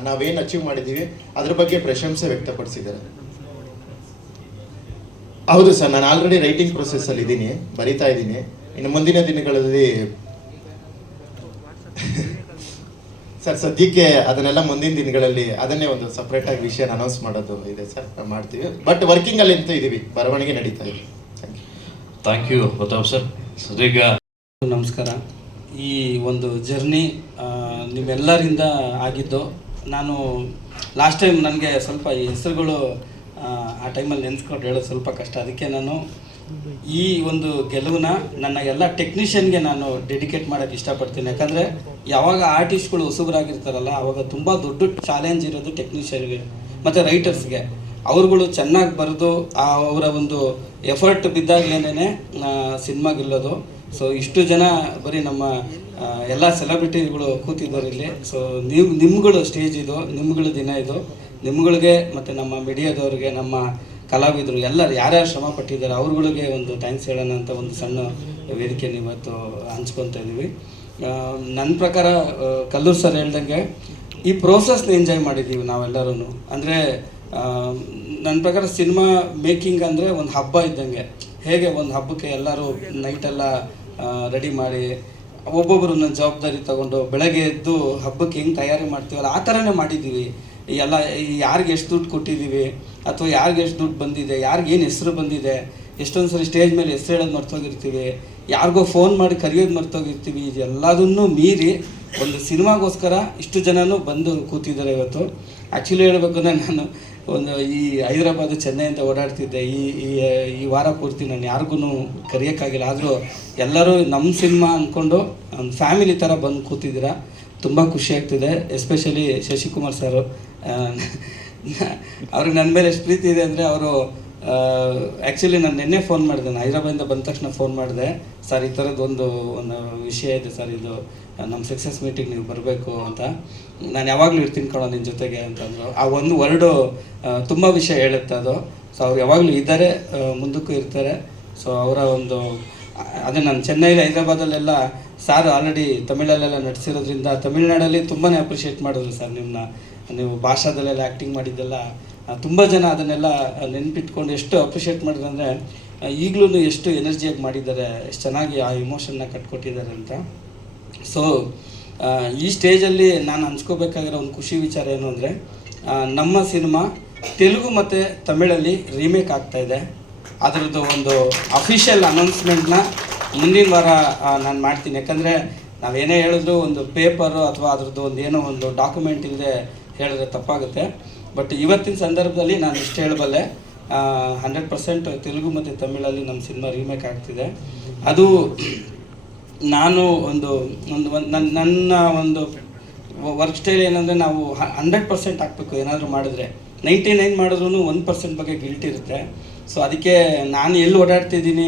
ನಾವೇನು ಅಚೀವ್ ಮಾಡಿದ್ದೀವಿ ಅದ್ರ ಬಗ್ಗೆ ಪ್ರಶಂಸೆ ವ್ಯಕ್ತಪಡಿಸಿದ್ದಾರೆ. ಹೌದು ಸರ್, ನಾನು ಆಲ್ರೆಡಿ ರೈಟಿಂಗ್ ಪ್ರೊಸೆಸ್ಸಲ್ಲಿ ಇದ್ದೀನಿ, ಬರಿತಾ ಇದ್ದೀನಿ. ಇನ್ನು ಮುಂದಿನ ದಿನಗಳಲ್ಲಿ ಸರ್ ಸದ್ಯಕ್ಕೆ ಅದನ್ನೆಲ್ಲ ಮುಂದಿನ ದಿನಗಳಲ್ಲಿ ಅದನ್ನೇ ಒಂದು ಸಪ್ರೇಟಾಗಿ ವಿಷಯ ಅನೌನ್ಸ್ ಮಾಡೋದು ಇದೆ ಸರ್, ಮಾಡ್ತೀವಿ. ಬಟ್ ವರ್ಕಿಂಗಲ್ಲಿ ಅಂತ ಇದ್ದೀವಿ, ಬರವಣಿಗೆ ನಡೀತಾ ಇದೆ. Thank you Pratap sir. ಸದ್ಯಗ ನಮಸ್ಕಾರ. ಈ ಒಂದು ಜರ್ನಿ ನಿಮ್ಮೆಲ್ಲರಿಂದ ಆಗಿದ್ದು. ನಾನು ಲಾಸ್ಟ್ ಟೈಮ್ ನನಗೆ ಸ್ವಲ್ಪ ಈ ಹೆಸರುಗಳು ಆ ಟೈಮಲ್ಲಿ ನೆನೆಸ್ಕೊಂಡು ಹೇಳೋದು ಸ್ವಲ್ಪ ಕಷ್ಟ. ಅದಕ್ಕೆ ನಾನು ಈ ಒಂದು ಗೆಲುವನ್ನ ನನ್ನ ಎಲ್ಲ ಟೆಕ್ನಿಷಿಯನ್ಗೆ ನಾನು ಡೆಡಿಕೇಟ್ ಮಾಡೋಕ್ಕೆ ಇಷ್ಟಪಡ್ತೀನಿ. ಯಾಕಂದರೆ ಯಾವಾಗ ಆರ್ಟಿಸ್ಟ್ಗಳು ಹೊಸಬರಾಗಿರ್ತಾರಲ್ಲ ಆವಾಗ ತುಂಬ ದೊಡ್ಡ ಚಾಲೆಂಜ್ ಇರೋದು ಟೆಕ್ನಿಷಿಯನ್ಗೆ ಮತ್ತು ರೈಟರ್ಸ್ಗೆ. ಅವ್ರುಗಳು ಚೆನ್ನಾಗಿ ಬರೆದು ಅವರ ಒಂದು ಎಫರ್ಟ್ ಬಿದ್ದಾಗಲೇನೆ ಸಿನಿಮಾ ಗೆಲ್ಲೋದು. ಸೊ ಇಷ್ಟು ಜನ ಬರೀ ನಮ್ಮ ಎಲ್ಲ ಸೆಲೆಬ್ರಿಟಿಗಳು ಕೂತಿದ್ದಾರೆ ಇಲ್ಲಿ. ಸೊ ನಿಮ್ಗಳು ಸ್ಟೇಜ್ ಇದು, ನಿಮ್ಗಳ ದಿನ ಇದು. ನಿಮ್ಗಳಿಗೆ ಮತ್ತು ನಮ್ಮ ಮೀಡಿಯಾದವ್ರಿಗೆ, ನಮ್ಮ ಕಲಾವಿದರು ಎಲ್ಲರೂ ಯಾರ್ಯಾರು ಶ್ರಮ ಪಟ್ಟಿದ್ದಾರೆ ಅವ್ರುಗಳಿಗೆ ಒಂದು ಥ್ಯಾಂಕ್ಸ್ ಹೇಳೋಣ ಅಂತ ಒಂದು ಸಣ್ಣ ವೇದಿಕೆಯನ್ನು ಇವತ್ತು ಹಂಚ್ಕೊತಾ ಇದ್ದೀವಿ. ನನ್ನ ಪ್ರಕಾರ ಕಲ್ಲೂರು ಸರ್ ಹೇಳ್ದಂಗೆ ಈ ಪ್ರೋಸೆಸ್ನ ಎಂಜಾಯ್ ಮಾಡಿದ್ದೀವಿ ನಾವೆಲ್ಲರೂ. ಅಂದರೆ ನನ್ನ ಪ್ರಕಾರ ಸಿನಿಮಾ ಮೇಕಿಂಗ್ ಅಂದರೆ ಒಂದು ಹಬ್ಬ ಇದ್ದಂಗೆ. ಹೇಗೆ ಒಂದು ಹಬ್ಬಕ್ಕೆ ಎಲ್ಲರೂ ನೈಟೆಲ್ಲ ರೆಡಿ ಮಾಡಿ ಒಬ್ಬೊಬ್ಬರು ನನ್ನ ಜವಾಬ್ದಾರಿ ತಗೊಂಡು ಬೆಳಗ್ಗೆ ಎದ್ದು ಹಬ್ಬಕ್ಕೆ ಹೆಂಗೆ ತಯಾರಿ ಮಾಡ್ತೀವಲ್ಲ ಆ ಥರನೇ ಮಾಡಿದ್ದೀವಿ. ಎಲ್ಲ ಯಾರಿಗೆ ಎಷ್ಟು ದುಡ್ಡು ಕೊಟ್ಟಿದ್ದೀವಿ ಅಥವಾ ಯಾರಿಗೆ ಎಷ್ಟು ದುಡ್ಡು ಬಂದಿದೆ, ಯಾರಿಗೆ ಏನು ಹೆಸರು ಬಂದಿದೆ, ಎಷ್ಟೊಂದು ಸರಿ ಸ್ಟೇಜ್ ಮೇಲೆ ಹೆಸರು ಹೇಳೋದು ಮರ್ತೋಗಿರ್ತೀವಿ, ಯಾರಿಗೋ ಫೋನ್ ಮಾಡಿ ಕರೆಯೋದು ಮರ್ತೋಗಿರ್ತೀವಿ. ಇದೆಲ್ಲದನ್ನೂ ಮೀರಿ ಒಂದು ಸಿನಿಮಾಗೋಸ್ಕರ ಇಷ್ಟು ಜನನೂ ಬಂದು ಕೂತಿದ್ದಾರೆ ಇವತ್ತು. ಆ್ಯಕ್ಚುಲಿ ಹೇಳ್ಬೇಕಂದ್ರೆ ನಾನು ಈ ಹೈದರಾಬಾದು ಚೆನ್ನೈ ಅಂತ ಓಡಾಡ್ತಿದ್ದೆ. ಈ ವಾರ ಪೂರ್ತಿ ನಾನು ಯಾರಿಗೂ ಕರೆಯೋಕ್ಕಾಗಿಲ್ಲ. ಆದರೂ ಎಲ್ಲರೂ ನಮ್ಮ ಸಿನಿಮಾ ಅಂದ್ಕೊಂಡು ಒಂದು ಫ್ಯಾಮಿಲಿ ಥರ ಬಂದು ಕೂತಿದ್ದೀರಾ. ತುಂಬ ಖುಷಿ ಆಗ್ತಿದೆ. ಎಸ್ಪೆಷಲಿ ಶಶಿಕುಮಾರ್ ಸರು, ಅವ್ರಿಗೆ ನನ್ನ ಮೇಲೆ ಎಷ್ಟು ಪ್ರೀತಿ ಇದೆ ಅಂದರೆ ಅವರು ಆ್ಯಕ್ಚುಲಿ ನಾನು ನಿನ್ನೆ ಫೋನ್ ಮಾಡಿದೆ. ನಾನು ಹೈದರಾಬಾದಿಂದ ಬಂದ ತಕ್ಷಣ ಫೋನ್ ಮಾಡಿದೆ, ಸರ್ ಈ ಥರದ್ದು ಒಂದು ವಿಷಯ ಇದೆ ಸರ್, ಇದು ನಮ್ಮ ಸಕ್ಸಸ್ ಮೀಟಿಂಗ್ ನೀವು ಬರಬೇಕು ಅಂತ. ನಾನು ಯಾವಾಗಲೂ ಇರ್ತೀನಿ ಕಣೋ ನಿನ್ನ ಜೊತೆಗೆ ಅಂತಂದರು. ಆ ಒಂದು ವರ್ಡು ತುಂಬ ವಿಷಯ ಹೇಳುತ್ತೆ ಅದು. ಸೊ ಅವ್ರು ಯಾವಾಗಲೂ ಇದ್ದಾರೆ, ಮುಂದಕ್ಕೂ ಇರ್ತಾರೆ. ಸೊ ಅವರ ಒಂದು ಅದೇ ನಾನು ಚೆನ್ನೈಲಿ ಹೈದರಾಬಾದಲ್ಲೆಲ್ಲ ಸಾರ್ ಆಲ್ರೆಡಿ ತಮಿಳಲ್ಲೆಲ್ಲ ನಟಿಸಿರೋದ್ರಿಂದ ತಮಿಳ್ನಾಡಲ್ಲಿ ತುಂಬಾ ಅಪ್ರಿಷಿಯೇಟ್ ಮಾಡಿದ್ರು ಸರ್ ನಿಮ್ಮನ್ನ. ನೀವು ಭಾಷಾದಲ್ಲೆಲ್ಲ ಆ್ಯಕ್ಟಿಂಗ್ ಮಾಡಿದ್ದೆಲ್ಲ ತುಂಬ ಜನ ಅದನ್ನೆಲ್ಲ ನೆನ್ಪಿಟ್ಕೊಂಡು ಎಷ್ಟು ಅಪ್ರಿಷಿಯೇಟ್ ಮಾಡಿದ್ರು ಅಂದರೆ ಈಗಲೂ ಎಷ್ಟು ಎನರ್ಜಿಯಾಗಿ ಮಾಡಿದ್ದಾರೆ, ಎಷ್ಟು ಚೆನ್ನಾಗಿ ಆ ಇಮೋಷನ್ನ ಕಟ್ಕೊಟ್ಟಿದ್ದಾರೆ ಅಂತ. ಸೊ ಈ ಸ್ಟೇಜಲ್ಲಿ ನಾನು ಹಂಚ್ಕೋಬೇಕಾಗಿರೋ ಒಂದು ಖುಷಿ ವಿಚಾರ ಏನು ಅಂದರೆ ನಮ್ಮ ಸಿನಿಮಾ ತೆಲುಗು ಮತ್ತು ತಮಿಳಲ್ಲಿ ರೀಮೇಕ್ ಆಗ್ತಾಯಿದೆ. ಅದರದ್ದು ಒಂದು ಅಫಿಷಿಯಲ್ ಅನೌನ್ಸ್ಮೆಂಟ್ನ ಮುಂದಿನ ವಾರ ನಾನು ಮಾಡ್ತೀನಿ. ಯಾಕಂದರೆ ನಾವೇನೇ ಹೇಳಿದ್ರು ಒಂದು ಪೇಪರು ಅಥವಾ ಅದರದ್ದು ಒಂದು ಏನೋ ಒಂದು ಡಾಕ್ಯುಮೆಂಟ್ ಇಲ್ಲದೆ ಹೇಳಿದ್ರೆ ತಪ್ಪಾಗುತ್ತೆ. ಬಟ್ ಇವತ್ತಿನ ಸಂದರ್ಭದಲ್ಲಿ ನಾನು ಇಷ್ಟು ಹೇಳಬಲ್ಲೆ, 100% ತೆಲುಗು ಮತ್ತು ತಮಿಳಲ್ಲಿ ನಮ್ಮ ಸಿನಿಮಾ ರೀಮೇಕ್ ಆಗ್ತಿದೆ. ಅದು ನಾನು ನನ್ನ ಒಂದು ವರ್ಕ್ ಸ್ಟೈಲ್ ಏನಂದರೆ ನಾವು 100% ಹಾಕಬೇಕು. ಏನಾದರೂ ಮಾಡಿದ್ರೆ 99 ಮಾಡಿದ್ರೂ 1% ಬಗ್ಗೆ ಗಿಲ್ಟ್ ಇರುತ್ತೆ. ಸೊ ಅದಕ್ಕೆ ನಾನು ಎಲ್ಲಿ ಓಡಾಡ್ತಿದ್ದೀನಿ,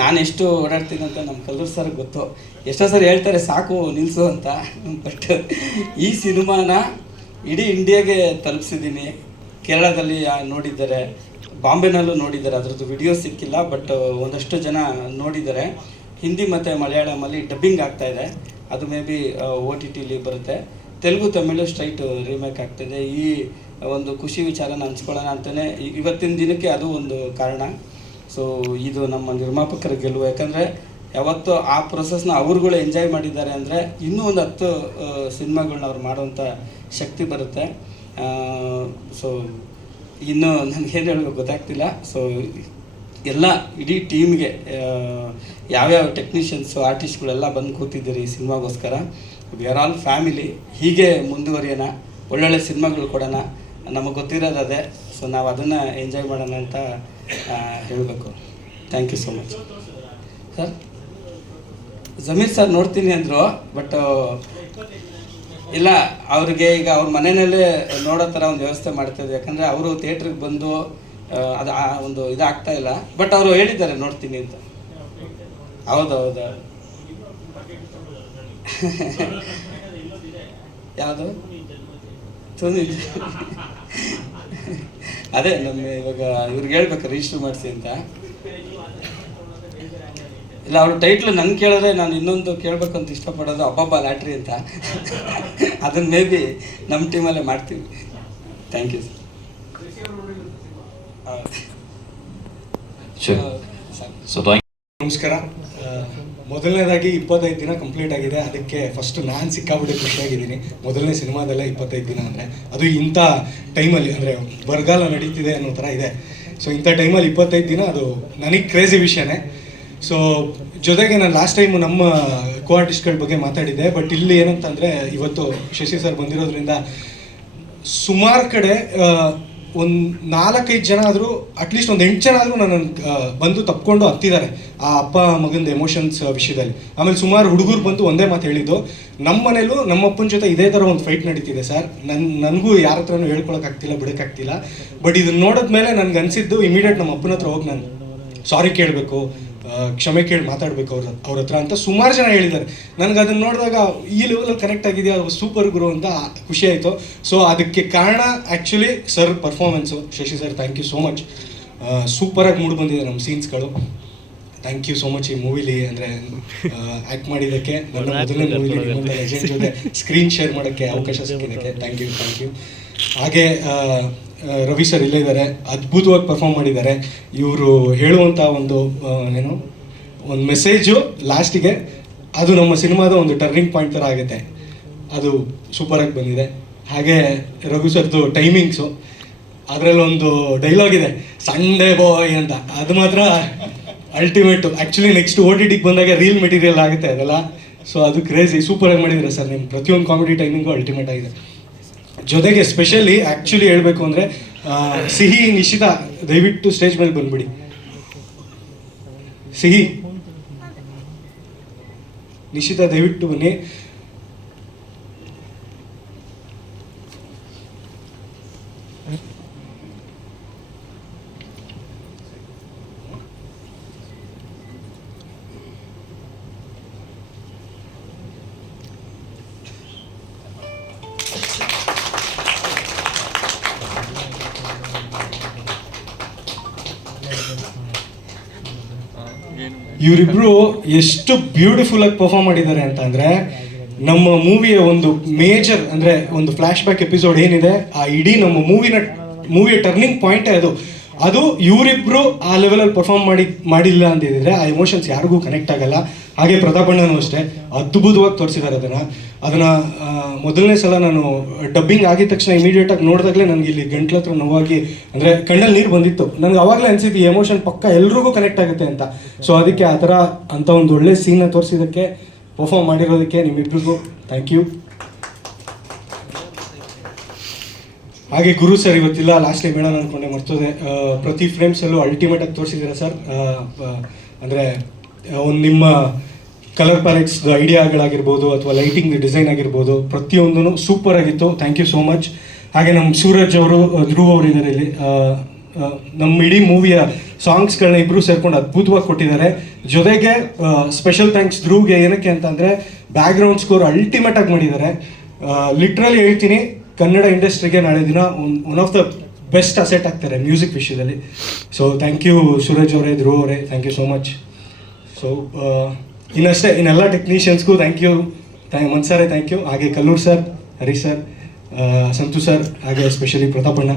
ನಾನು ಎಷ್ಟು ಓಡಾಡ್ತೀನಿ ಅಂತ ನಮ್ಮ ಕಲ್ಲೂರು ಸರ್ಗೆ ಗೊತ್ತು. ಎಷ್ಟೋ ಸರಿ ಹೇಳ್ತಾರೆ ಸಾಕು ನಿಲ್ಲಿಸು ಅಂತ. ಬಟ್ ಈ ಸಿನಿಮಾನ ಇಡೀ ಇಂಡಿಯಾಗೆ ತಲುಪಿಸಿದ್ದೀನಿ. ಕೇರಳದಲ್ಲಿ ನೋಡಿದ್ದಾರೆ, ಬಾಂಬೆನಲ್ಲೂ ನೋಡಿದ್ದಾರೆ. ಅದರದ್ದು ವಿಡಿಯೋ ಸಿಕ್ಕಿಲ್ಲ, ಬಟ್ ಒಂದಷ್ಟು ಜನ ನೋಡಿದ್ದಾರೆ. ಹಿಂದಿ ಮತ್ತು ಮಲಯಾಳಮಲ್ಲಿ ಡಬ್ಬಿಂಗ್ ಆಗ್ತಾಯಿದೆ. ಅದು ಮೇ ಬಿ OTTಲಿ ಬರುತ್ತೆ. ತೆಲುಗು ತಮಿಳು ಸ್ಟ್ರೈಟ್ ರೀಮೇಕ್ ಆಗ್ತಾಯಿದೆ. ಈ ಒಂದು ಖುಷಿ ವಿಚಾರನ ಹಂಚ್ಕೊಳ್ಳೋಣ ಅಂತಲೇ ಇವತ್ತಿನ ದಿನಕ್ಕೆ ಅದು ಒಂದು ಕಾರಣ. ಸೊ ಇದು ನಮ್ಮ ನಿರ್ಮಾಪಕರ ಗೆಲುವು. ಯಾಕಂದರೆ ಯಾವತ್ತೂ ಆ ಪ್ರೊಸೆಸ್ನ ಅವ್ರುಗಳು ಎಂಜಾಯ್ ಮಾಡಿದ್ದಾರೆ ಅಂದರೆ ಇನ್ನೂ ಒಂದು 10 ಸಿನಿಮಾಗಳನ್ನ ಅವ್ರು ಮಾಡೋವಂಥ ಶಕ್ತಿ ಬರುತ್ತೆ. ಸೊ ಇನ್ನೂ ನನಗೇನು ಹೇಳಬೇಕು ಗೊತ್ತಾಗ್ತಿಲ್ಲ. ಸೊ ಎಲ್ಲ ಇಡೀ ಟೀಮ್ಗೆ ಯಾವ್ಯಾವ ಟೆಕ್ನಿಷಿಯನ್ಸು ಆರ್ಟಿಸ್ಟ್ಗಳೆಲ್ಲ ಬಂದು ಕೂತಿದ್ದೀರಿ ಈ ಸಿನಿಮಾಗೋಸ್ಕರ. We are all family. ಹೀಗೆ ಮುಂದುವರಿಯೋಣ, ಒಳ್ಳೊಳ್ಳೆ ಸಿನಿಮಾಗಳು ಕೊಡೋಣ. ನಮಗೆ ಗೊತ್ತಿರೋದು ಅದೇ. ಸೊ ನಾವು ಅದನ್ನು ಎಂಜಾಯ್ ಮಾಡೋಣ ಅಂತ ಹೇಳಬೇಕು. Thank you so much sir. Zameer sir ನೋಡ್ತೀನಿ ಅಂದರು, ಬಟ್ ಇಲ್ಲ ಅವ್ರಿಗೆ ಈಗ ಅವ್ರ ಮನೆಯಲ್ಲೇ ನೋಡೋ ಥರ ಒಂದು ವ್ಯವಸ್ಥೆ ಮಾಡ್ತಾಯಿದ್ದೆ. ಯಾಕಂದರೆ ಅವರು ಥಿಯೇಟ್ರಿಗೆ ಬಂದು ಅದು ಒಂದು ಇದಾಗ್ತಾ ಇಲ್ಲ. ಬಟ್ ಅವರು ಹೇಳಿದ್ದಾರೆ ನೋಡ್ತೀನಿ ಅಂತ. ಹೌದೌದು. ಯಾವುದು ಅದೇ ನಮ್ಮ ಇವಾಗ ಇವ್ರಿಗೆ ಹೇಳ್ಬೇಕು ರಿಜಿಸ್ಟರ್ ಮಾಡಿಸಿ ಅಂತ. ಇಲ್ಲ ಅವ್ರ ಟೈಟ್ಲು ನಂಗೆ ಕೇಳಿದ್ರೆ ನಾನು ಇನ್ನೊಂದು ಕೇಳಬೇಕು ಅಂತ ಇಷ್ಟಪಡೋದು ಅಬ್ಬಬ್ಬ ಲ್ಯಾಟ್ರಿ ಅಂತ. ಅದನ್ನು ಮೇ ಬಿ ನಮ್ಮ ಟೀಮಲ್ಲೇ ಮಾಡ್ತೀವಿ. Thank you sir. ನಮಸ್ಕಾರ. ಮೊದಲನೇದಾಗಿ 25 ದಿನ ಕಂಪ್ಲೀಟ್ ಆಗಿದೆ. ಅದಕ್ಕೆ ಫಸ್ಟ್ ನಾನು ಸಿಕ್ಕಾಬಿಟ್ಟು ಖುಷಿಯಾಗಿದ್ದೀನಿ. ಮೊದಲನೇ ಸಿನಿಮಾದಲ್ಲೇ 25 ದಿನ ಅಂದರೆ ಅದು ಇಂಥ ಟೈಮಲ್ಲಿ, ಅಂದರೆ ಬರಗಾಲ ನಡೀತಿದೆ ಅನ್ನೋ ಥರ ಇದೆ. ಸೊ ಇಂಥ ಟೈಮಲ್ಲಿ 25 ದಿನ ಅದು ನನಗೆ ಕ್ರೇಜಿ ವಿಷಯನೇ. ಸೊ ಜೊತೆಗೆ ನಾನು ಲಾಸ್ಟ್ ಟೈಮು ನಮ್ಮ ಕೋ ಆರ್ಟಿಸ್ಟ್ಗಳ ಬಗ್ಗೆ ಮಾತಾಡಿದ್ದೆ. ಬಟ್ ಇಲ್ಲಿ ಏನಂತಂದರೆ ಇವತ್ತು ಶಶಿ ಸರ್ ಬಂದಿರೋದ್ರಿಂದ ಸುಮಾರು ಕಡೆ ಒಂದು 4-5 ಜನ ಆದರೂ ಅಟ್ಲೀಸ್ಟ್ ಒಂದು 8 ಜನ ಆದರೂ ನನ್ನನ್ನು ಬಂದು ತಪ್ಕೊಂಡು ಹತ್ತಿದ್ದಾರೆ ಆ ಅಪ್ಪ ಮಗಂದು ಎಮೋಷನ್ಸ್ ವಿಷಯದಲ್ಲಿ. ಆಮೇಲೆ ಸುಮಾರು ಹುಡುಗರು ಬಂದು ಒಂದೇ ಮಾತು ಹೇಳಿದ್ದು, ನಮ್ಮ ಮನೇಲೂ ನಮ್ಮ ಅಪ್ಪನ ಜೊತೆ ಇದೇ ಥರ ಒಂದು ಫೈಟ್ ನಡೀತಿದೆ ಸರ್, ನನಗೂ ಯಾರ ಹತ್ರನೂ ಹೇಳ್ಕೊಳಕ್ಕಾಗ್ತಿಲ್ಲ, ಬಿಡೋಕ್ಕಾಗ್ತಿಲ್ಲ. ಬಟ್ ಇದನ್ನ ನೋಡಿದ್ಮೇಲೆ ನನಗೆ ಅನಿಸಿದ್ದು ಇಮಿಡಿಯೇಟ್ ನಮ್ಮ ಅಪ್ಪನ ಹತ್ರ ಹೋಗಿ ನಾನು ಸಾರಿ ಕೇಳಬೇಕು, ಕ್ಷಮೆ ಕೇಳಿ ಮಾತಾಡಬೇಕು ಅವ್ರ ಹತ್ರ ಅಂತ ಸುಮಾರು ಜನ ಹೇಳಿದ್ದಾರೆ. ನನಗೆ ಅದನ್ನು ನೋಡಿದಾಗ ಈ ಲೆವೆಲಲ್ಲಿ ಕನೆಕ್ಟ್ ಆಗಿದೆಯಾ, ಸೂಪರ್ ಗುರು ಅಂತ ಖುಷಿ ಆಯಿತು. ಸೊ ಅದಕ್ಕೆ ಕಾರಣ actually sir performance. Shashi sir thank you so much, ಸೂಪರಾಗಿ ಮೂಡಿ ಬಂದಿದೆ ನಮ್ಮ ಸೀನ್ಸ್ಗಳು. ಥ್ಯಾಂಕ್ ಯು ಸೋ ಮಚ್ ಈ ಮೂವಿಲಿ ಅಂದರೆ ಆ್ಯಕ್ಟ್ ಮಾಡಿದ್ದಕ್ಕೆ, ನನ್ನ ಮೊದಲನೇ ಮೂವಿಲಿ ಲೆಜೆಂಡ್ ಜೊತೆ ಸ್ಕ್ರೀನ್ ಶೇರ್ ಮಾಡೋಕ್ಕೆ ಅವಕಾಶ ಸಿಕ್ಕಿದ್ದಕ್ಕೆ ಥ್ಯಾಂಕ್ ಯು. ಹಾಗೆ ರವಿ ಸರ್ ಇಲ್ಲೇ ಇದ್ದಾರೆ, ಅದ್ಭುತವಾಗಿ ಪರ್ಫಾರ್ಮ್ ಮಾಡಿದ್ದಾರೆ. ಇವರು ಹೇಳುವಂಥ ಒಂದು ಮೆಸೇಜು ಲಾಸ್ಟಿಗೆ ಅದು ನಮ್ಮ ಸಿನಿಮಾದ ಒಂದು ಟರ್ನಿಂಗ್ ಪಾಯಿಂಟ್ ಥರ ಆಗುತ್ತೆ, ಅದು ಸೂಪರಾಗಿ ಬಂದಿದೆ. ಹಾಗೆ ರಘು ಸರ್ದು ಟೈಮಿಂಗ್ಸು, ಅದರಲ್ಲೊಂದು ಡೈಲಾಗ್ ಇದೆ ಸಂಡೇ ಬಾಯ್ ಅಂತ, ಅದು ಮಾತ್ರ ಅಲ್ಟಿಮೇಟು. ಆ್ಯಕ್ಚುಲಿ ನೆಕ್ಸ್ಟ್ OTTಗೆ ಬಂದಾಗ ರೀಲ್ ಮೆಟೀರಿಯಲ್ ಆಗುತ್ತೆ ಅದೆಲ್ಲ. ಸೊ ಅದು ಕ್ರೇಜಿ, ಸೂಪರಾಗಿ ಮಾಡಿದ್ದೀರಾ ಸರ್. ನಿಮ್ಮ ಪ್ರತಿಯೊಂದು ಕಾಮಿಡಿ ಟೈಮಿಂಗು ಅಲ್ಟಿಮೇಟ್ ಆಗಿದೆ. ಜೊತೆಗೆ ಸ್ಪೆಷಲಿ ಆ್ಯಕ್ಚುಲಿ ಹೇಳಬೇಕು ಅಂದರೆ ಸಿಹಿ ನಿಶಿತಾ ದಯವಿಟ್ಟು ಸ್ಟೇಜ್ ಮೇಲೆ ಬಂದ್ಬಿಡಿ. ಸಿಹಿ ನಿಶಿತಾ ದಯವಿಟ್ಟು ಬನ್ನಿ. ಇವರಿಬ್ರು ಎಷ್ಟು ಬ್ಯೂಟಿಫುಲ್ ಆಗಿ ಪರ್ಫಾರ್ಮ್ ಮಾಡಿದ್ದಾರೆ ಅಂತ ಅಂದರೆ, ನಮ್ಮ ಮೂವಿಯ ಒಂದು ಮೇಜರ್ ಅಂದರೆ ಒಂದು ಫ್ಲ್ಯಾಶ್ ಬ್ಯಾಕ್ ಎಪಿಸೋಡ್ ಏನಿದೆ, ಆ ಇಡೀ ನಮ್ಮ ಮೂವಿಯ ಟರ್ನಿಂಗ್ ಪಾಯಿಂಟೇ ಅದು ಇವರಿಬ್ರು ಆ ಲೆವೆಲಲ್ಲಿ ಪರ್ಫಾರ್ಮ್ ಮಾಡಿಲ್ಲ ಅಂತಿದ್ರೆ ಆ ಎಮೋಷನ್ಸ್ ಯಾರಿಗೂ ಕನೆಕ್ಟ್ ಆಗಲ್ಲ. ಹಾಗೆ ಪ್ರತಾಪಣ್ಣನೂ ಅಷ್ಟೇ ಅದ್ಭುತವಾಗಿ ತೋರಿಸಿದ್ದಾರೆ ಅದನ್ನು ಮೊದಲನೇ ಸಲ ನಾನು ಡಬ್ಬಿಂಗ್ ಆಗಿದ ತಕ್ಷಣ ಇಮಿಡಿಯೇಟಾಗಿ ನೋಡಿದಾಗಲೇ ನನಗೆ ಇಲ್ಲಿ ಗಂಟ್ಲ ಹತ್ರ ನೋವಾಗಿ ಅಂದರೆ ಕಣ್ಣಲ್ಲಿ ನೀರು ಬಂದಿತ್ತು. ನನಗೆ ಅವಾಗಲೇ ಅನಿಸಿದ್ದು ಈ ಎಮೋಷನ್ ಪಕ್ಕ ಎಲ್ರಿಗೂ ಕನೆಕ್ಟ್ ಆಗುತ್ತೆ ಅಂತ. ಸೊ ಅದಕ್ಕೆ ಆ ಥರ ಅಂಥ ಒಂದು ಒಳ್ಳೆ ಸೀನ್ನ ತೋರಿಸಿದ್ದಕ್ಕೆ, ಪರ್ಫಾರ್ಮ್ ಮಾಡಿರೋದಕ್ಕೆ ನಿಮ್ಮಿಬ್ರಿಗೂ ಥ್ಯಾಂಕ್ ಯು. ಹಾಗೆ ಗುರು ಸರ್ ಇವತ್ತಿಲ್ಲ, ಲಾಸ್ಟ್ ಟೈಮ್ ಹೇಳೋಣ ಅಂದ್ಕೊಂಡೆ ಮರ್ತೋದೆ. ಪ್ರತಿ ಫ್ರೇಮ್ಸಲ್ಲೂ ಅಲ್ಟಿಮೇಟಾಗಿ ತೋರಿಸಿದ್ದೀರಾ ಸರ್. ಅಂದರೆ ಒಂದು ನಿಮ್ಮ ಕಲರ್ ಪ್ಯಾಲೆಟ್ಸ್ ಐಡಿಯಾಗಳಾಗಿರ್ಬೋದು ಅಥವಾ ಲೈಟಿಂಗ್ ಡಿಸೈನ್ ಆಗಿರ್ಬೋದು, ಪ್ರತಿಯೊಂದೂ ಸೂಪರ್ ಆಗಿತ್ತು. Thank you so much. ಹಾಗೆ ನಮ್ಮ ಸೂರಜ್ ಅವರು, ಧ್ರುವ್ ಅವರು ಇದ್ದಾರೆ ಇಲ್ಲಿ. ನಮ್ಮ ಇಡೀ ಮೂವಿಯ ಸಾಂಗ್ಸ್ಗಳನ್ನ ಇಬ್ಬರು ಸೇರ್ಕೊಂಡು ಅದ್ಭುತವಾಗಿ ಕೊಟ್ಟಿದ್ದಾರೆ. ಜೊತೆಗೆ ಸ್ಪೆಷಲ್ ಥ್ಯಾಂಕ್ಸ್ ಧ್ರುವ್ಗೆ. ಏನಕ್ಕೆ ಅಂತ ಅಂದರೆ ಬ್ಯಾಕ್ಗ್ರೌಂಡ್ ಸ್ಕೋರ್ ಅಲ್ಟಿಮೇಟಾಗಿ ಮಾಡಿದ್ದಾರೆ. ಲಿಟ್ರಲಿ ಹೇಳ್ತೀನಿ, ಕನ್ನಡ ಇಂಡಸ್ಟ್ರಿಗೆ ನಾಳೆ ದಿನ one of the best asset ಆಗ್ತಾರೆ ಮ್ಯೂಸಿಕ್ ವಿಷಯದಲ್ಲಿ. ಸೊ ಥ್ಯಾಂಕ್ ಯು ಸೂರಜ್ ಅವರೇ, ಧ್ರುವ್ ಅವರೇ, thank you so much. So ಇನ್ನಷ್ಟೇ ಇನ್ನೆಲ್ಲ ಟೆಕ್ನಿಷಿಯನ್ಸ್ಗೂ thank you, Mansore thank you. ಹಾಗೆ Kallur sir, Harish sir, Santu sir, ಹಾಗೆ ಎಸ್ಪೆಷಲಿ ಪ್ರತಾಪಣ್ಣ,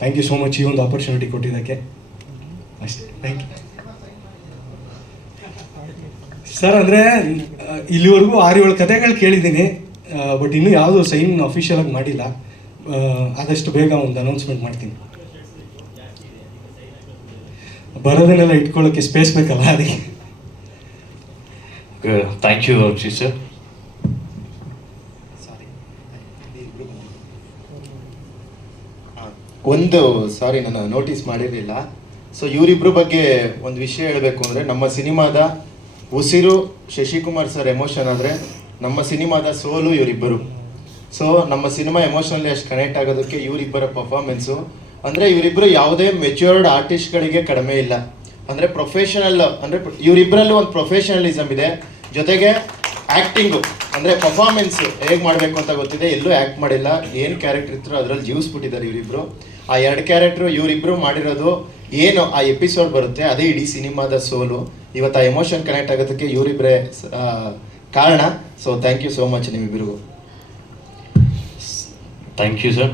ಥ್ಯಾಂಕ್ ಯು ಸೋ ಮಚ್ ಈ ಒಂದು ಆಪರ್ಚುನಿಟಿ ಕೊಟ್ಟಿದ್ದಕ್ಕೆ. ಅಷ್ಟೇ, ಥ್ಯಾಂಕ್ ಯು ಸರ್. ಅಂದರೆ ಇಲ್ಲಿವರೆಗೂ 6-7 ಕಥೆಗಳು ಕೇಳಿದ್ದೀನಿ, ಬಟ್ ಇನ್ನೂ ಯಾವುದೂ ಸೈನ್ ಅಫಿಷಿಯಲ್ ಆಗಿ ಮಾಡಿಲ್ಲ. ಆದಷ್ಟು ಬೇಗ ಒಂದು ಅನೌನ್ಸ್ಮೆಂಟ್ ಮಾಡ್ತೀನಿ. ಬರೋದನ್ನೆಲ್ಲ ಇಟ್ಕೊಳ್ಳೋಕ್ಕೆ ಸ್ಪೇಸ್ ಬೇಕಲ್ಲ, ಅದಕ್ಕೆ. Thank you, Archie sir. ಸಾರಿ ನಾನು ನೋಟಿಸ್ ಮಾಡಿರಲಿಲ್ಲ. ಸೊ ಇವರಿಬ್ಬರ ಬಗ್ಗೆ ಒಂದು ವಿಷಯ ಹೇಳಬೇಕು ಅಂದರೆ, ನಮ್ಮ ಸಿನಿಮಾದ ಉಸಿರು ಶಶಿಕುಮಾರ್ ಸರ್ ಎಮೋಷನ್ ಆದರೆ, ನಮ್ಮ ಸಿನಿಮಾದ ಸೋಲು ಇವರಿಬ್ಬರು. ಸೊ ನಮ್ಮ ಸಿನಿಮಾ ಎಮೋಷನಲ್ಲಿ ಅಷ್ಟು ಕನೆಕ್ಟ್ ಆಗೋದಕ್ಕೆ ಇವರಿಬ್ಬರ ಪರ್ಫಾರ್ಮೆನ್ಸು. ಅಂದರೆ ಇವರಿಬ್ಬರು ಯಾವುದೇ ಮೆಚ್ಯೂರ್ಡ್ ಆರ್ಟಿಸ್ಟ್ಗಳಿಗೆ ಕಡಿಮೆ ಇಲ್ಲ. ಅಂದರೆ ಪ್ರೊಫೆಷನಲ್, ಅಂದರೆ ಇವರಿಬ್ಬರಲ್ಲೂ ಒಂದು ಪ್ರೊಫೆಷನಲಿಸಮ್ ಇದೆ. ಜೊತೆಗೆ ಆ್ಯಕ್ಟಿಂಗು ಅಂದರೆ ಪರ್ಫಾರ್ಮೆನ್ಸ್ ಹೇಗೆ ಮಾಡಬೇಕು ಅಂತ ಗೊತ್ತಿದೆ. ಎಲ್ಲೂ ಆ್ಯಕ್ಟ್ ಮಾಡಿಲ್ಲ, ಏನು ಕ್ಯಾರೆಕ್ಟರ್ ಇತ್ತು ಅದರಲ್ಲಿ ಜೀವಿಸ್ಬಿಟ್ಟಿದ್ದಾರೆ ಇವರಿಬ್ಬರು. ಆ 2 ಕ್ಯಾರೆಕ್ಟ್ರು ಇವರಿಬ್ಬರು ಮಾಡಿರೋದು ಏನು ಆ ಎಪಿಸೋಡ್ ಬರುತ್ತೆ, ಅದೇ ಇಡೀ ಸಿನಿಮಾದ ಸೋಲು. ಇವತ್ತು ಆ ಎಮೋಷನ್ ಕನೆಕ್ಟ್ ಆಗೋದಕ್ಕೆ ಇವರಿಬ್ಬರೇ ಕಾರಣ. So thank you so much ನಿಮ್ಮಿಬ್ಬರಿಗೂ. Thank you sir.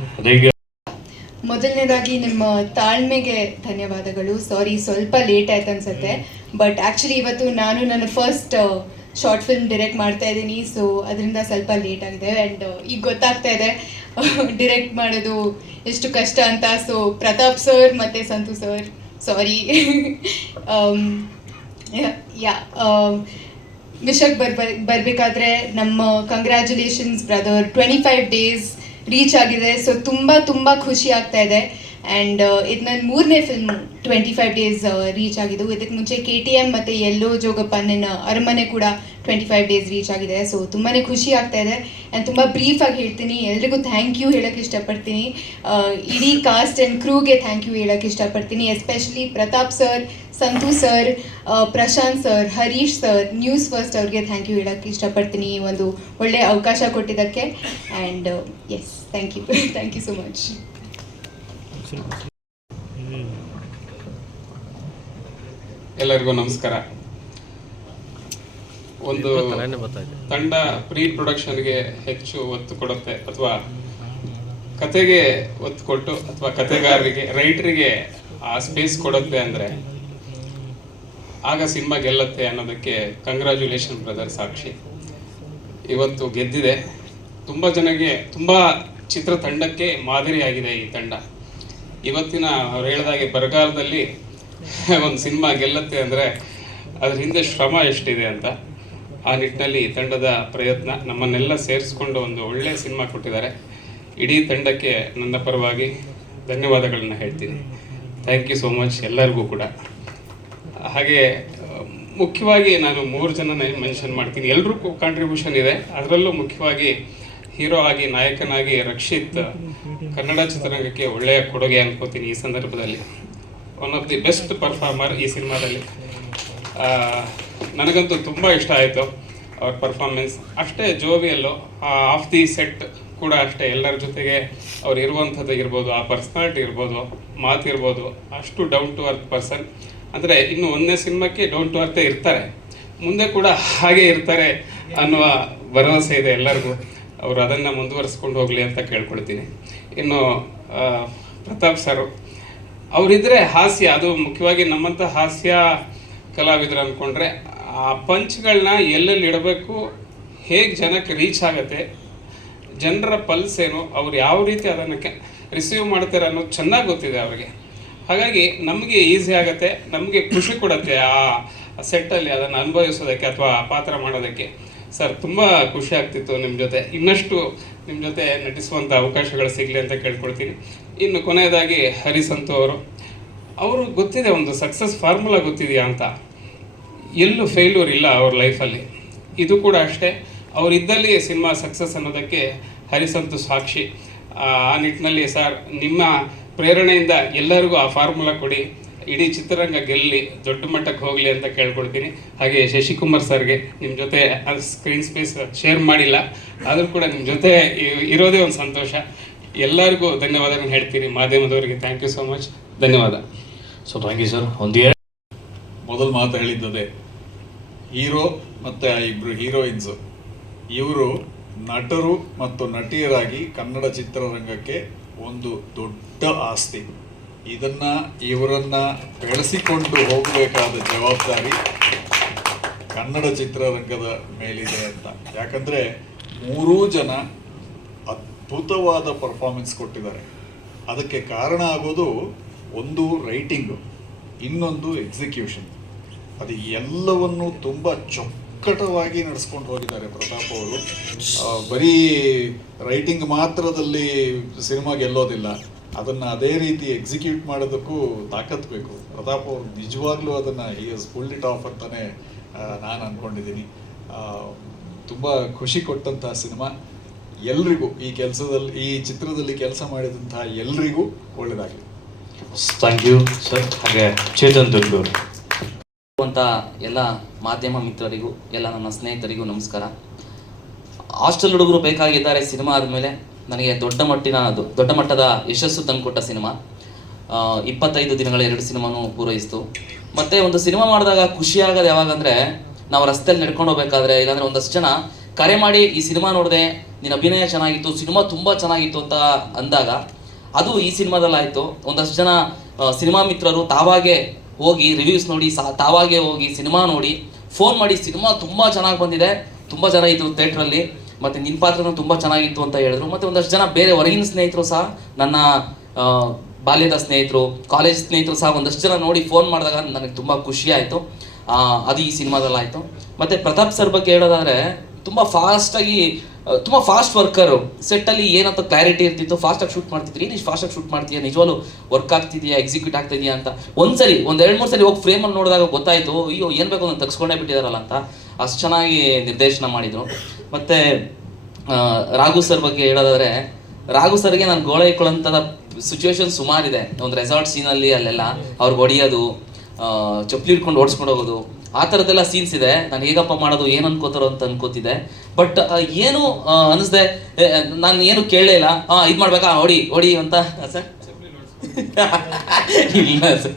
ಮೊದಲನೇದಾಗಿ ನಿಮ್ಮ ತಾಳ್ಮೆಗೆ ಧನ್ಯವಾದಗಳು. ಸಾರಿ ಸ್ವಲ್ಪ ಲೇಟ್ ಆಯ್ತು ಅನ್ಸುತ್ತೆ, ಬಟ್ ಆ್ಯಕ್ಚುಲಿ ಇವತ್ತು ನಾನು ನನ್ನ ಫಸ್ಟ್ ಶಾರ್ಟ್ ಫಿಲ್ಮ್ ಡೈರೆಕ್ಟ್ ಮಾಡ್ತಾ ಇದ್ದೀನಿ. ಸೊ ಅದರಿಂದ ಸ್ವಲ್ಪ ಲೇಟ್ ಆಗಿದೆ. ಆ್ಯಂಡ್ ಈಗ ಗೊತ್ತಾಗ್ತಾ ಇದೆ ಡಿರೆಕ್ಟ್ ಮಾಡೋದು ಎಷ್ಟು ಕಷ್ಟ ಅಂತ. ಸೊ ಪ್ರತಾಪ್ ಸರ್ ಮತ್ತು ಸಂತು ಸರ್, ಸಾರಿ. ವಿಷಯಕ್ಕೆ ಬರಬೇಕಾದ್ರೆ ನಮ್ಮ ಕಂಗ್ರ್ಯಾಚುಲೇಷನ್ಸ್ ಬ್ರದರ್, 25 days ರೀಚ್ ಆಗಿದೆ. ಸೊ ತುಂಬ ಖುಷಿ ಆಗ್ತಾ ಇದೆ. ಆ್ಯಂಡ್ ಇದು ನನ್ನ 3ನೇ ಫಿಲ್ಮ್ 25 ಡೇಸ್ ರೀಚ್ ಆಗಿದ್ದು. ಇದಕ್ಕೆ ಮುಂಚೆ KTM ಮತ್ತು ಎಲ್ಲೋ ಜೋಗಪ್ಪನ ಅರಮನೆ ಕೂಡ 25 ಡೇಸ್ ರೀಚ್ ಆಗಿದೆ. ಸೊ ತುಂಬಾ ಖುಷಿ ಆಗ್ತಾ ಇದೆ. ಆ್ಯಂಡ್ ತುಂಬ ಬ್ರೀಫಾಗಿ ಹೇಳ್ತೀನಿ, ಎಲ್ರಿಗೂ ಥ್ಯಾಂಕ್ ಯು ಹೇಳೋಕ್ಕೆ ಇಷ್ಟಪಡ್ತೀನಿ. ಇಡೀ ಕಾಸ್ಟ್ ಆ್ಯಂಡ್ ಕ್ರೂಗೆ ಥ್ಯಾಂಕ್ ಯು ಹೇಳೋಕ್ಕೆ ಇಷ್ಟಪಡ್ತೀನಿ. Especially Pratap sir, Santu sir, Prashanth sir, Harish sir, news first ಅವ್ರಿಗೆ ಥ್ಯಾಂಕ್ ಯು ಹೇಳೋಕ್ಕೆ ಇಷ್ಟಪಡ್ತೀನಿ ಈ ಒಂದು ಒಳ್ಳೆಯ ಅವಕಾಶ ಕೊಟ್ಟಿದ್ದಕ್ಕೆ. And yes, thank you thank you so much. ಎಲ್ಲರಿಗೂ ನಮಸ್ಕಾರ. ಒಂದು ತಂಡ ಪ್ರೀ ಪ್ರೊಡಕ್ಷನ್ಗೆ ಹೆಚ್ಚು ಒತ್ತು ಕೊಡುತ್ತೆ ಅಥವಾ ಕತೆಗೆ ಒತ್ತು ಕೊಟ್ಟು ಅಥವಾ ಕತೆಗಾರರಿಗೆ, ರೈಟರಿಗೆ ಆ ಸ್ಪೇಸ್ ಕೊಡುತ್ತೆ ಅಂದರೆ ಆಗ ಸಿನಿಮಾ ಗೆಲ್ಲುತ್ತೆ ಅನ್ನೋದಕ್ಕೆ ಕಂಗ್ರ್ಯಾಚುಲೇಷನ್ ಬ್ರದರ್ ಸಾಕ್ಷಿ. ಇವತ್ತು ಗೆದ್ದಿದೆ. ತುಂಬ ಜನಕ್ಕೆ, ತುಂಬ ಚಿತ್ರತಂಡಕ್ಕೆ ಮಾದರಿಯಾಗಿದೆ ಈ ತಂಡ. ಇವತ್ತಿನ ಅವ್ರು ಹೇಳಿದಾಗೆ ಬರಗಾಲದಲ್ಲಿ ಒಂದು ಸಿನಿಮಾ ಗೆಲ್ಲುತ್ತೆ ಅಂದರೆ ಅದ್ರ ಹಿಂದೆ ಶ್ರಮ ಎಷ್ಟಿದೆ ಅಂತ. ಆ ನಿಟ್ಟಿನಲ್ಲಿ ಈ ತಂಡದ ಪ್ರಯತ್ನ ನಮ್ಮನ್ನೆಲ್ಲ ಸೇರಿಸ್ಕೊಂಡು ಒಂದು ಒಳ್ಳೆಯ ಸಿನಿಮಾ ಕೊಟ್ಟಿದ್ದಾರೆ. ಇಡೀ ತಂಡಕ್ಕೆ ನನ್ನ ಪರವಾಗಿ ಧನ್ಯವಾದಗಳನ್ನ ಹೇಳ್ತೀನಿ. ಥ್ಯಾಂಕ್ ಯು ಸೋ ಮಚ್ ಎಲ್ಲರಿಗೂ ಕೂಡ. ಹಾಗೆ ಮುಖ್ಯವಾಗಿ ನಾನು 3 ಜನನ ಮೆನ್ಷನ್ ಮಾಡ್ತೀನಿ. ಎಲ್ರಿಗೂ ಕಾಂಟ್ರಿಬ್ಯೂಷನ್ ಇದೆ. ಅದರಲ್ಲೂ ಮುಖ್ಯವಾಗಿ ಹೀರೋ ಆಗಿ, ನಾಯಕನಾಗಿ ರಕ್ಷಿತ್ ಕನ್ನಡ ಚಿತ್ರರಂಗಕ್ಕೆ ಒಳ್ಳೆಯ ಕೊಡುಗೆ ಅನ್ಕೋತೀನಿ ಈ ಸಂದರ್ಭದಲ್ಲಿ. One of the best performer ಈ ಸಿನಿಮಾದಲ್ಲಿ. ನನಗಂತೂ ತುಂಬ ಇಷ್ಟ ಆಯಿತು ಅವ್ರ ಪರ್ಫಾರ್ಮೆನ್ಸ್. ಅಷ್ಟೇ ಜೋವಿಯಲ್ಲು, ಆಫ್ ದಿ ಸೆಟ್ ಕೂಡ ಅಷ್ಟೇ. ಎಲ್ಲರ ಜೊತೆಗೆ ಅವ್ರು ಇರುವಂಥದ್ದು ಇರ್ಬೋದು, ಆ ಪರ್ಸ್ನಾಲಿಟಿ ಇರ್ಬೋದು, ಮಾತಿರ್ಬೋದು, ಅಷ್ಟು ಡೌನ್ ಟು ಅರ್ತ್ ಪರ್ಸನ್. ಅಂದರೆ ಇನ್ನು 1ನೇ ಸಿನಿಮಾಕ್ಕೆ ಡೌನ್ ಟು ಅರ್ಥೇ ಇರ್ತಾರೆ, ಮುಂದೆ ಕೂಡ ಹಾಗೆ ಇರ್ತಾರೆ ಅನ್ನುವ ಭರವಸೆ ಇದೆ ಎಲ್ಲರಿಗೂ. ಅವರು ಅದನ್ನು ಮುಂದುವರಿಸ್ಕೊಂಡು ಹೋಗಲಿ ಅಂತ ಕೇಳ್ಕೊಳ್ತೀನಿ. ಇನ್ನು ಪ್ರತಾಪ್ ಸರು ಅವರಿದ್ದರೆ ಹಾಸ್ಯ, ಅದು ಮುಖ್ಯವಾಗಿ ನಮ್ಮಂಥ ಹಾಸ್ಯ ಕಲಾವಿದರು ಅಂದ್ಕೊಂಡ್ರೆ ಆ ಪಂಚ್ಗಳನ್ನ ಎಲ್ಲೆಲ್ಲಿ ಇಡಬೇಕು, ಹೇಗೆ ಜನಕ್ಕೆ ರೀಚ್ ಆಗುತ್ತೆ, ಜನರ ಪಲ್ಸ್ ಏನು, ಅವ್ರು ಯಾವ ರೀತಿ ಅದನ್ನು ರಿಸೀವ್ ಮಾಡ್ತಾರೆ ಅನ್ನೋದು ಚೆನ್ನಾಗಿ ಗೊತ್ತಿದೆ ಅವರಿಗೆ. ಹಾಗಾಗಿ ನಮಗೆ ಈಸಿ ಆಗುತ್ತೆ, ನಮಗೆ ಖುಷಿ ಕೊಡುತ್ತೆ ಆ ಸೆಟ್ಟಲ್ಲಿ ಅದನ್ನು ಅನುಭವಿಸೋದಕ್ಕೆ ಅಥವಾ ಪಾತ್ರ ಮಾಡೋದಕ್ಕೆ. ಸರ್ ತುಂಬ ಖುಷಿ ಆಗ್ತಿತ್ತು ನಿಮ್ಮ ಜೊತೆ. ಇನ್ನಷ್ಟು ನಿಮ್ಮ ಜೊತೆ ನಟಿಸುವಂಥ ಅವಕಾಶಗಳು ಸಿಗಲಿ ಅಂತ ಕೇಳ್ಕೊಳ್ತೀನಿ. ಇನ್ನು ಕೊನೆಯದಾಗಿ ಹರಿಸಂತು ಅವರು ಗೊತ್ತಿದೆ, ಒಂದು ಸಕ್ಸಸ್ ಫಾರ್ಮುಲಾ ಗೊತ್ತಿದೆಯಾ ಅಂತ. ಎಲ್ಲೂ ಫೇಲ್ಯೂರ್ ಇಲ್ಲ ಅವ್ರ ಲೈಫಲ್ಲಿ. ಇದು ಕೂಡ ಅಷ್ಟೇ, ಅವರಿದ್ದಲ್ಲಿ ಸಿನಿಮಾ ಸಕ್ಸಸ್ ಅನ್ನೋದಕ್ಕೆ ಹರಿಸಂತು ಸಾಕ್ಷಿ. ಆ ನಿಟ್ಟಿನಲ್ಲಿ ಸರ್ ನಿಮ್ಮ ಪ್ರೇರಣೆಯಿಂದ ಎಲ್ಲರಿಗೂ ಆ ಫಾರ್ಮುಲಾ ಕೊಡಿ, ಇಡೀ ಚಿತ್ರರಂಗ ಗೆಲ್ಲಿ ದೊಡ್ಡ ಮಟ್ಟಕ್ಕೆ ಹೋಗಲಿ ಅಂತ ಕೇಳ್ಕೊಳ್ತೀನಿ. ಹಾಗೆ ಶಶಿಕುಮಾರ್ ಸರ್ಗೆ ನಿಮ್ಮ ಜೊತೆ ಸ್ಕ್ರೀನ್ ಸ್ಪೇಸ್ ಶೇರ್ ಮಾಡಿಲ್ಲ, ಆದರೂ ಕೂಡ ನಿಮ್ಮ ಜೊತೆ ಇರೋದೇ ಒಂದು ಸಂತೋಷ. ಎಲ್ಲರಿಗೂ ಧನ್ಯವಾದಗಳನ್ನು ಹೇಳ್ತೀನಿ. ಮಾಧ್ಯಮದವರಿಗೆ ಥ್ಯಾಂಕ್ ಯು ಸೋ ಮಚ್, ಧನ್ಯವಾದ. So thank you sir. ಮೊದಲು ಮಾತು ಹೇಳಿದ್ದದೆ, ಹೀರೋ ಮತ್ತು ಆ ಇಬ್ಬರು ಹೀರೋಯಿನ್ಸು, ಇವರು ನಟರು ಮತ್ತು ನಟಿಯರಾಗಿ ಕನ್ನಡ ಚಿತ್ರರಂಗಕ್ಕೆ ಒಂದು ದೊಡ್ಡ ಆಸ್ತಿ. ಇವರನ್ನು ಬೆಳೆಸಿಕೊಂಡು ಹೋಗಬೇಕಾದ ಜವಾಬ್ದಾರಿ ಕನ್ನಡ ಚಿತ್ರರಂಗದ ಮೇಲಿದೆ ಅಂತ. ಯಾಕಂದರೆ 3 ಜನ ಅದ್ಭುತವಾದ ಪರ್ಫಾರ್ಮೆನ್ಸ್ ಕೊಟ್ಟಿದ್ದಾರೆ. ಅದಕ್ಕೆ ಕಾರಣ ಆಗೋದು ಒಂದು ರೈಟಿಂಗು, ಇನ್ನೊಂದು ಎಕ್ಸಿಕ್ಯೂಷನ್. ಅದು ಎಲ್ಲವನ್ನು ತುಂಬ ಚೊಕ್ಕಟವಾಗಿ ನಡೆಸ್ಕೊಂಡು ಹೋಗಿದ್ದಾರೆ ಪ್ರತಾಪ್ ಅವರು. ಬರೀ ರೈಟಿಂಗ್ ಮಾತ್ರದಲ್ಲಿ ಸಿನಿಮಾ ಗೆಲ್ಲೋದಿಲ್ಲ, ಅದನ್ನು ಅದೇ ರೀತಿ ಎಕ್ಸಿಕ್ಯೂಟ್ ಮಾಡೋದಕ್ಕೂ ತಾಕತ್ತು ಬೇಕು. ಪ್ರತಾಪ್ ಅವರು ನಿಜವಾಗ್ಲೂ ಅದನ್ನು ಹಿ ಹಸ್ ಪುಲ್ಡ್ ಇಟ್ ಆಫ್ ಅಂತಲೇ ನಾನು ಅಂದ್ಕೊಂಡಿದ್ದೀನಿ. ತುಂಬ ಖುಷಿ ಕೊಟ್ಟಂತಹ ಸಿನಿಮಾ. ಎಲ್ರಿಗೂ ಈ ಚಿತ್ರದಲ್ಲಿ ಕೆಲಸ ಮಾಡಿದಂತಹ ಎಲ್ರಿಗೂ ಒಳ್ಳೆಯದಾಗಲಿ. Thank you sir. ಹಾಗೆ ಚೇತನ್ ದುರ್ಗೂರು ಅಂತ ಎಲ್ಲ ಮಾಧ್ಯಮ ಮಿತ್ರರಿಗೂ, ಎಲ್ಲ ನನ್ನ ಸ್ನೇಹಿತರಿಗೂ ನಮಸ್ಕಾರ. ಹಾಸ್ಟೆಲ್ ಹುಡುಗರು ಬೇಕಾಗಿದ್ದಾರೆ ಸಿನಿಮಾ ಆದಮೇಲೆ ನನಗೆ ದೊಡ್ಡ ಮಟ್ಟದ ಯಶಸ್ಸು ತಂದುಕೊಟ್ಟ ಸಿನಿಮಾ. 25 ದಿನಗಳ 2 ಸಿನಿಮಾನು ಪೂರೈಸಿತು. ಮತ್ತು ಒಂದು ಸಿನಿಮಾ ಮಾಡಿದಾಗ ಖುಷಿಯಾಗೋದು ಯಾವಾಗಂದರೆ, ನಾವು ರಸ್ತೆಯಲ್ಲಿ ನಡ್ಕೊಂಡು ಹೋಗ್ಬೇಕಾದ್ರೆ, ಇಲ್ಲಾಂದರೆ ಒಂದಷ್ಟು ಜನ ಕರೆ ಮಾಡಿ ಈ ಸಿನಿಮಾ ನೋಡಿದೆ, ನಿನ್ನ ಅಭಿನಯ ಚೆನ್ನಾಗಿತ್ತು, ಸಿನಿಮಾ ತುಂಬ ಚೆನ್ನಾಗಿತ್ತು ಅಂತ ಅಂದಾಗ, ಅದು ಈ ಸಿನಿಮಾದಲ್ಲಾಯಿತು. ಒಂದಷ್ಟು ಜನ ಸಿನಿಮಾ ಮಿತ್ರರು ತಾವಾಗೆ ಹೋಗಿ ರಿವ್ಯೂಸ್ ನೋಡಿ, ತಾವಾಗೆ ಹೋಗಿ ಸಿನಿಮಾ ನೋಡಿ ಫೋನ್ ಮಾಡಿ ಸಿನಿಮಾ ತುಂಬ ಚೆನ್ನಾಗಿ ಬಂದಿದೆ, ತುಂಬ ಜನ ಇದ್ರು ಥಿಯೇಟ್ರಲ್ಲಿ, ಮತ್ತು ನಿನ್ನ ಪಾತ್ರನೂ ತುಂಬ ಚೆನ್ನಾಗಿತ್ತು ಅಂತ ಹೇಳಿದ್ರು. ಮತ್ತು ಒಂದಷ್ಟು ಜನ ಬೇರೆ ಹೊರಗಿನ ಸ್ನೇಹಿತರು ಸಹ, ನನ್ನ ಬಾಲ್ಯದ ಸ್ನೇಹಿತರು, ಕಾಲೇಜ್ ಸ್ನೇಹಿತರು ಸಹ ಒಂದಷ್ಟು ಜನ ನೋಡಿ ಫೋನ್ ಮಾಡಿದಾಗ ನನಗೆ ತುಂಬ ಖುಷಿ ಆಯಿತು. ಅದು ಈ ಸಿನಿಮಾದಲ್ಲಾಯಿತು. ಮತ್ತು ಪ್ರತಾಪ್ ಸರ್ ಬಗ್ಗೆ ಹೇಳೋದಾದರೆ, ತುಂಬ ಫಾಸ್ಟಾಗಿ ತುಂಬ ಫಾಸ್ಟ್ ವರ್ಕರು. ಸೆಟ್ಟಲ್ಲಿ ಏನಂತ ಕ್ಲಾರಿಟಿ ಇರ್ತಿತ್ತು, ಫಾಸ್ಟಾಗಿ ಶೂಟ್ ಮಾಡ್ತಿದ್ರು. ಏನು ಫಾಸ್ಟಾಗಿ ಶೂಟ್ ಮಾಡ್ತೀಯಾ, ನಿಜವಾಗ್ಲೂ ವರ್ಕ್ ಆಗ್ತಿದೆಯಾ, ಎಕ್ಸಿಕ್ಯೂಟ್ ಆಗ್ತಿದೆಯಾ ಅಂತ ಒಂದ್ಸರಿ 2-3 ಸರಿ ಹೋಗಿ ಫ್ರೇಮಲ್ಲಿ ನೋಡಿದಾಗ ಗೊತ್ತಾಯಿತು, ಅಯ್ಯೋ ಏನು ಬೇಕು ಅಂತ ತೆಗೆಸ್ಕೊಂಡೇ ಬಿಟ್ಟಿದಾರಲ್ಲ ಅಂತ. ಅಷ್ಟು ಚೆನ್ನಾಗಿ ನಿರ್ದೇಶನ ಮಾಡಿದರು. ಮತ್ತು ರಾಘು ಸರ್ ಬಗ್ಗೆ ಹೇಳೋದಾದರೆ, ರಾಘು ಸರ್ಗೆ ನಾನು ಗೋಳೆ ಇಟ್ಕೊಳ್ಳೋಂಥದ್ದು ಸಿಚುವೇಶನ್ ಸುಮಾರಿದೆ. ಒಂದು ರೆಸಾರ್ಟ್ ಸೀನಲ್ಲಿ ಅಲ್ಲೆಲ್ಲ ಅವ್ರಿಗೆ ಹೊಡಿಯೋದು, ಚಪ್ಪಲಿ ಹಿಡ್ಕೊಂಡು ಓಡಿಸ್ಕೊಂಡು ಹೋಗೋದು, ಆ ಥರದ್ದೆಲ್ಲ ಸೀನ್ಸ್ ಇದೆ. ನಾನು ಹೇಗಪ್ಪ ಮಾಡೋದು, ಏನು ಅನ್ಕೋತಾರೋ ಅಂತ ಅನ್ಕೋತಿದ್ದೆ. ಬಟ್ ಏನು ಅನ್ನಿಸ್ದೆ, ನಾನು ಏನು ಕೇಳಲೇ ಇಲ್ಲ. ಇದು ಮಾಡ್ಬೇಕಾ, ಹೊಡಿ ಅಂತ ಸರ್. ಇಲ್ಲ ಸರ್,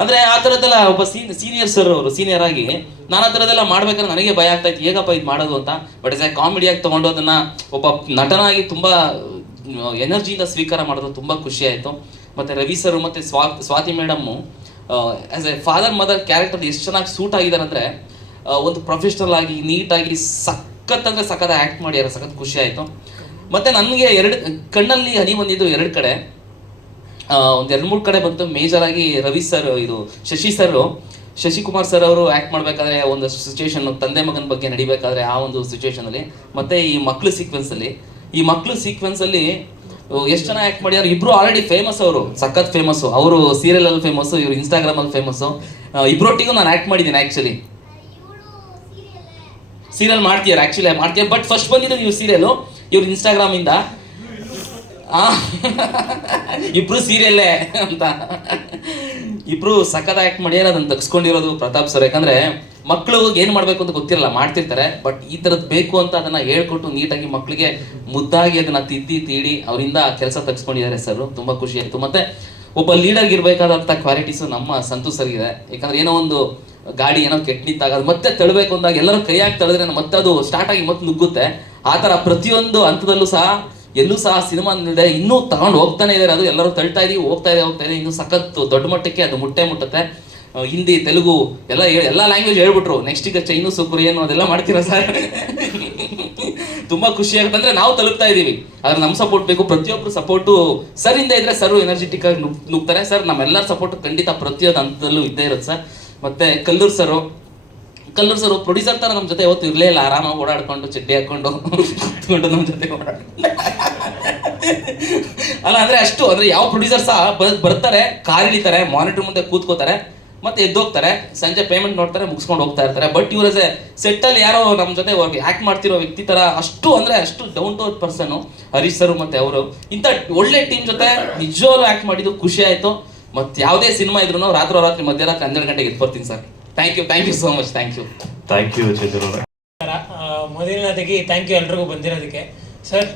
ಅಂದರೆ ಆ ಥರದ್ದೆಲ್ಲ ಒಬ್ಬ ಸೀನಿಯರ್ ಸರ್ ಅವರು ಸೀನಿಯರ್ ಆಗಿ ನಾನು ಆ ಥರದ್ದೆಲ್ಲ ಮಾಡ್ಬೇಕಾದ್ರೆ ನನಗೆ ಭಯ ಆಗ್ತಾಯಿತ್ತು, ಹೇಗಪ್ಪ ಇದು ಮಾಡೋದು ಅಂತ. ಬಟ್ ಎಸ್ ಎ ಕಾಮಿಡಿಯಾಗಿ ತೊಗೊಂಡು ಅದನ್ನು ಒಬ್ಬ ನಟನಾಗಿ ತುಂಬ ಎನರ್ಜಿಯಿಂದ ಸ್ವೀಕಾರ ಮಾಡೋದು ತುಂಬ ಖುಷಿ ಆಯಿತು. ಮತ್ತು ರವಿ ಸರ್ ಮತ್ತು Swathi madam as a father mother character ಎಷ್ಟು ಚೆನ್ನಾಗಿ ಸೂಟ್ ಆಗಿದ್ದಾರೆ ಅಂದರೆ, ಒಂದು ಪ್ರೊಫೆಷ್ನಲ್ ಆಗಿ ನೀಟಾಗಿ ಸಖತ್ ಆ್ಯಕ್ಟ್ ಮಾಡ್ಯಾರ. ಸಖತ್ ಖುಷಿ ಆಯಿತು. ಮತ್ತು ನನಗೆ ಕಣ್ಣಲ್ಲಿ ಹನಿ ಬಂದಿದ್ದು 2 ಕಡೆ, ಒಂದು 2-3 ಕಡೆ ಬಂತು. ಮೇಜರಾಗಿ ರವಿ ಸರ್, ಇದು ಶಶಿಕುಮಾರ್ ಸರ್ ಅವರು ಆ್ಯಕ್ಟ್ ಮಾಡಬೇಕಾದ್ರೆ ಒಂದಷ್ಟು ಸಿಚುವೇಶನ್, ತಂದೆ ಮಗನ ಬಗ್ಗೆ ನಡಿಬೇಕಾದ್ರೆ ಆ ಒಂದು ಸಿಚುವೇಶನಲ್ಲಿ, ಮತ್ತು ಈ ಮಕ್ಕಳು ಸೀಕ್ವೆನ್ಸಲ್ಲಿ ಎಷ್ಟು ಚೆನ್ನಾಗಿ ಆ್ಯಕ್ಟ್ ಮಾಡಿದ್ದಾರೆ. ಇಬ್ಬರು ಆಲ್ರೆಡಿ ಫೇಮಸ್, ಅವರು ಸಖತ್ ಫೇಮಸ್ಸು. ಅವರು ಸೀರಿಯಲಲ್ಲಿ ಫೇಮಸ್ಸು, ಇವರು ಇನ್ಸ್ಟಾಗ್ರಾಮಲ್ಲಿ ಫೇಮಸ್ಸು. ಇಬ್ಬರೊಟ್ಟಿಗೂ ನಾನು ಆ್ಯಕ್ಟ್ ಮಾಡಿದ್ದೀನಿ. ಆ್ಯಕ್ಚುಲಿ ಸೀರಿಯಲ್ ಮಾಡ್ತೀಯ ಬಟ್ ಫಸ್ಟ್ ಬಂದಿದ್ದು ನೀವು ಸೀರಿಯಲು, ಇವ್ರು ಇನ್ಸ್ಟಾಗ್ರಾಮಿಂದ. ಇಬ್ರು ಸೀರಿಯಲ್ಲೇ ಅಂತ ಇಬ್ರು ಸಖತ್ ಆ್ಯಕ್ಟ್ ಮಾಡ್ಯಾರ. ಅದನ್ನು ತೆಗೆಸ್ಕೊಂಡಿರೋದು ಪ್ರತಾಪ್ ಸರ್. ಯಾಕಂದರೆ ಮಕ್ಕಳು ಏನು ಮಾಡಬೇಕು ಅಂತ ಗೊತ್ತಿರಲ್ಲ, ಮಾಡ್ತಿರ್ತಾರೆ. ಬಟ್ ಈ ಥರದ್ದು ಬೇಕು ಅಂತ ಅದನ್ನು ಹೇಳ್ಕೊಟ್ಟು ನೀಟಾಗಿ ಮಕ್ಕಳಿಗೆ ಮುದ್ದಾಗಿ ಅದನ್ನು ತೀಡಿ ಅವರಿಂದ ಕೆಲಸ ತೆಗೆಸ್ಕೊಂಡಿದ್ದಾರೆ ಸರ್. ತುಂಬ ಖುಷಿ ಆಯಿತು. ಮತ್ತು ಒಬ್ಬ ಲೀಡರ್ಗೆ ಇರಬೇಕಾದಂಥ ಕ್ವಾಲಿಟೀಸು ನಮ್ಮ ಸಂತು ಸರ್ಗಿದೆ. ಯಾಕಂದರೆ ಏನೋ ಒಂದು ಗಾಡಿ ಏನೋ ಕೆಟ್ಟ ನಿಂತಾಗ ಅದು ಮತ್ತೆ ತಳ್ಳಬೇಕು ಅಂದಾಗ ಎಲ್ಲರೂ ಕೈಯಾಗಿ ತಳೆದ್ರೆ ಮತ್ತೆ ಅದು ಸ್ಟಾರ್ಟ್ ಆಗಿ ಮತ್ತೆ ನುಗ್ಗುತ್ತೆ. ಆ ಥರ ಪ್ರತಿಯೊಂದು ಹಂತದಲ್ಲೂ ಸಹ ಎಲ್ಲೂ ಸಹ ಸಿನಿಮಾ ನಿಲ್ಲದೆ ಇನ್ನೂ ತಗೊಂಡು ಹೋಗ್ತಾನೆ ಇದ್ದಾರೆ. ಅದು ಎಲ್ಲರೂ ತಳ್ತಾ ಇದೀವಿ, ಹೋಗ್ತಾ ಇದೆ. ಇನ್ನೂ ಸಖತ್ತು ದೊಡ್ಡ ಮಟ್ಟಕ್ಕೆ ಅದು ಮುಟ್ಟುತ್ತೆ. ಹಿಂದಿ, ತೆಲುಗು ಎಲ್ಲ ಲ್ಯಾಂಗ್ವೇಜ್ ಹೇಳ್ಬಿಟ್ರು. ನೆಕ್ಸ್ಟ್ ಈಗ ಚೈನೀಸು, ಕೊರಿಯನ್ ಅದೆಲ್ಲ ಮಾಡ್ತೀರಾ ಸರ್? ತುಂಬ ಖುಷಿ ಆಗುತ್ತೆ. ಅಂದರೆ ನಾವು ತಲುಪ್ತಾ ಇದ್ದೀವಿ, ಆದರೆ ನಮ್ಮ ಸಪೋರ್ಟ್ ಬೇಕು. ಪ್ರತಿಯೊಬ್ಬರು ಸಪೋರ್ಟು ಸರ್ ಇಂದ ಇದ್ರೆ ಸರ್ ಎನರ್ಜೆಟಿಕ್ ಆಗಿ ನುಗ್ತಾರೆ ಸರ್. ನಮ್ಮೆಲ್ಲರ ಸಪೋರ್ಟು ಖಂಡಿತ ಪ್ರತಿಯೊಂದು ಹಂತದಲ್ಲೂ ಇದ್ದೇ ಇರುತ್ತೆ ಸರ್. ಮತ್ತು ಕಲ್ಲೂರು ಸರು ಪ್ರೊಡ್ಯೂಸರ್ ಥರ ನಮ್ಮ ಜೊತೆ ಯಾವತ್ತು ಇರಲೇ ಇಲ್ಲ. ಆರಾಮಾಗಿ ಓಡಾಡ್ಕೊಂಡು ಚಡ್ಡಿ ಹಾಕ್ಕೊಂಡು ಕೂತ್ಕೊಂಡು ನಮ್ಮ ಜೊತೆ ಅಲ್ಲ, ಅಂದರೆ ಅಷ್ಟು, ಅಂದರೆ ಯಾವ ಪ್ರೊಡ್ಯೂಸರ್ ಸಹ ಬರ್ತಾರೆ, ಕಾರ್ ಇಳಿತಾರೆ, ಮಾನಿಟರ್ ಮುಂದೆ ಕೂತ್ಕೋತಾರೆ, ಮತ್ತೆ ಎದ್ದೋಗ್ತಾರೆ, ಸಂಜೆ ಪೇಮೆಂಟ್ ನೋಡ್ತಾರೆ, ಮುಗಿಸ್ಕೊಂಡು ಹೋಗ್ತಾ ಇರ್ತಾರೆ. ಬಟ್ ಇವ್ರ ಸೆಟ್ಟಲ್ಲಿ ಯಾರೋ ನಮ್ಮ ಜೊತೆ ಆ್ಯಕ್ಟ್ ಮಾಡ್ತಿರೋ ವ್ಯಕ್ತಿ ಥರ ಅಷ್ಟು down to earth person Harish sir. ಮತ್ತು ಅವರು ಇಂಥ ಒಳ್ಳೆ ಟೀಮ್ ಜೊತೆ ನಿಜವಾಗ್ಲೂ ಆ್ಯಕ್ಟ್ ಮಾಡಿದ್ದು ಖುಷಿ ಆಯಿತು. ಮತ್ತು ಯಾವುದೇ ಸಿನಿಮಾ ಇದ್ರೂ ರಾತ್ರಿ ಮಧ್ಯರಾತ್ರಿ 12 ಗಂಟೆಗೆ ಎದ್ದು ಬರ್ತೀನಿ sir. Thank you so much. Thank you Chethan. ಮೊದಲನೇದಾಗಿ ಥ್ಯಾಂಕ್ ಯು ಎಲ್ರಿಗೂ ಬಂದಿರೋದಕ್ಕೆ ಸರ್.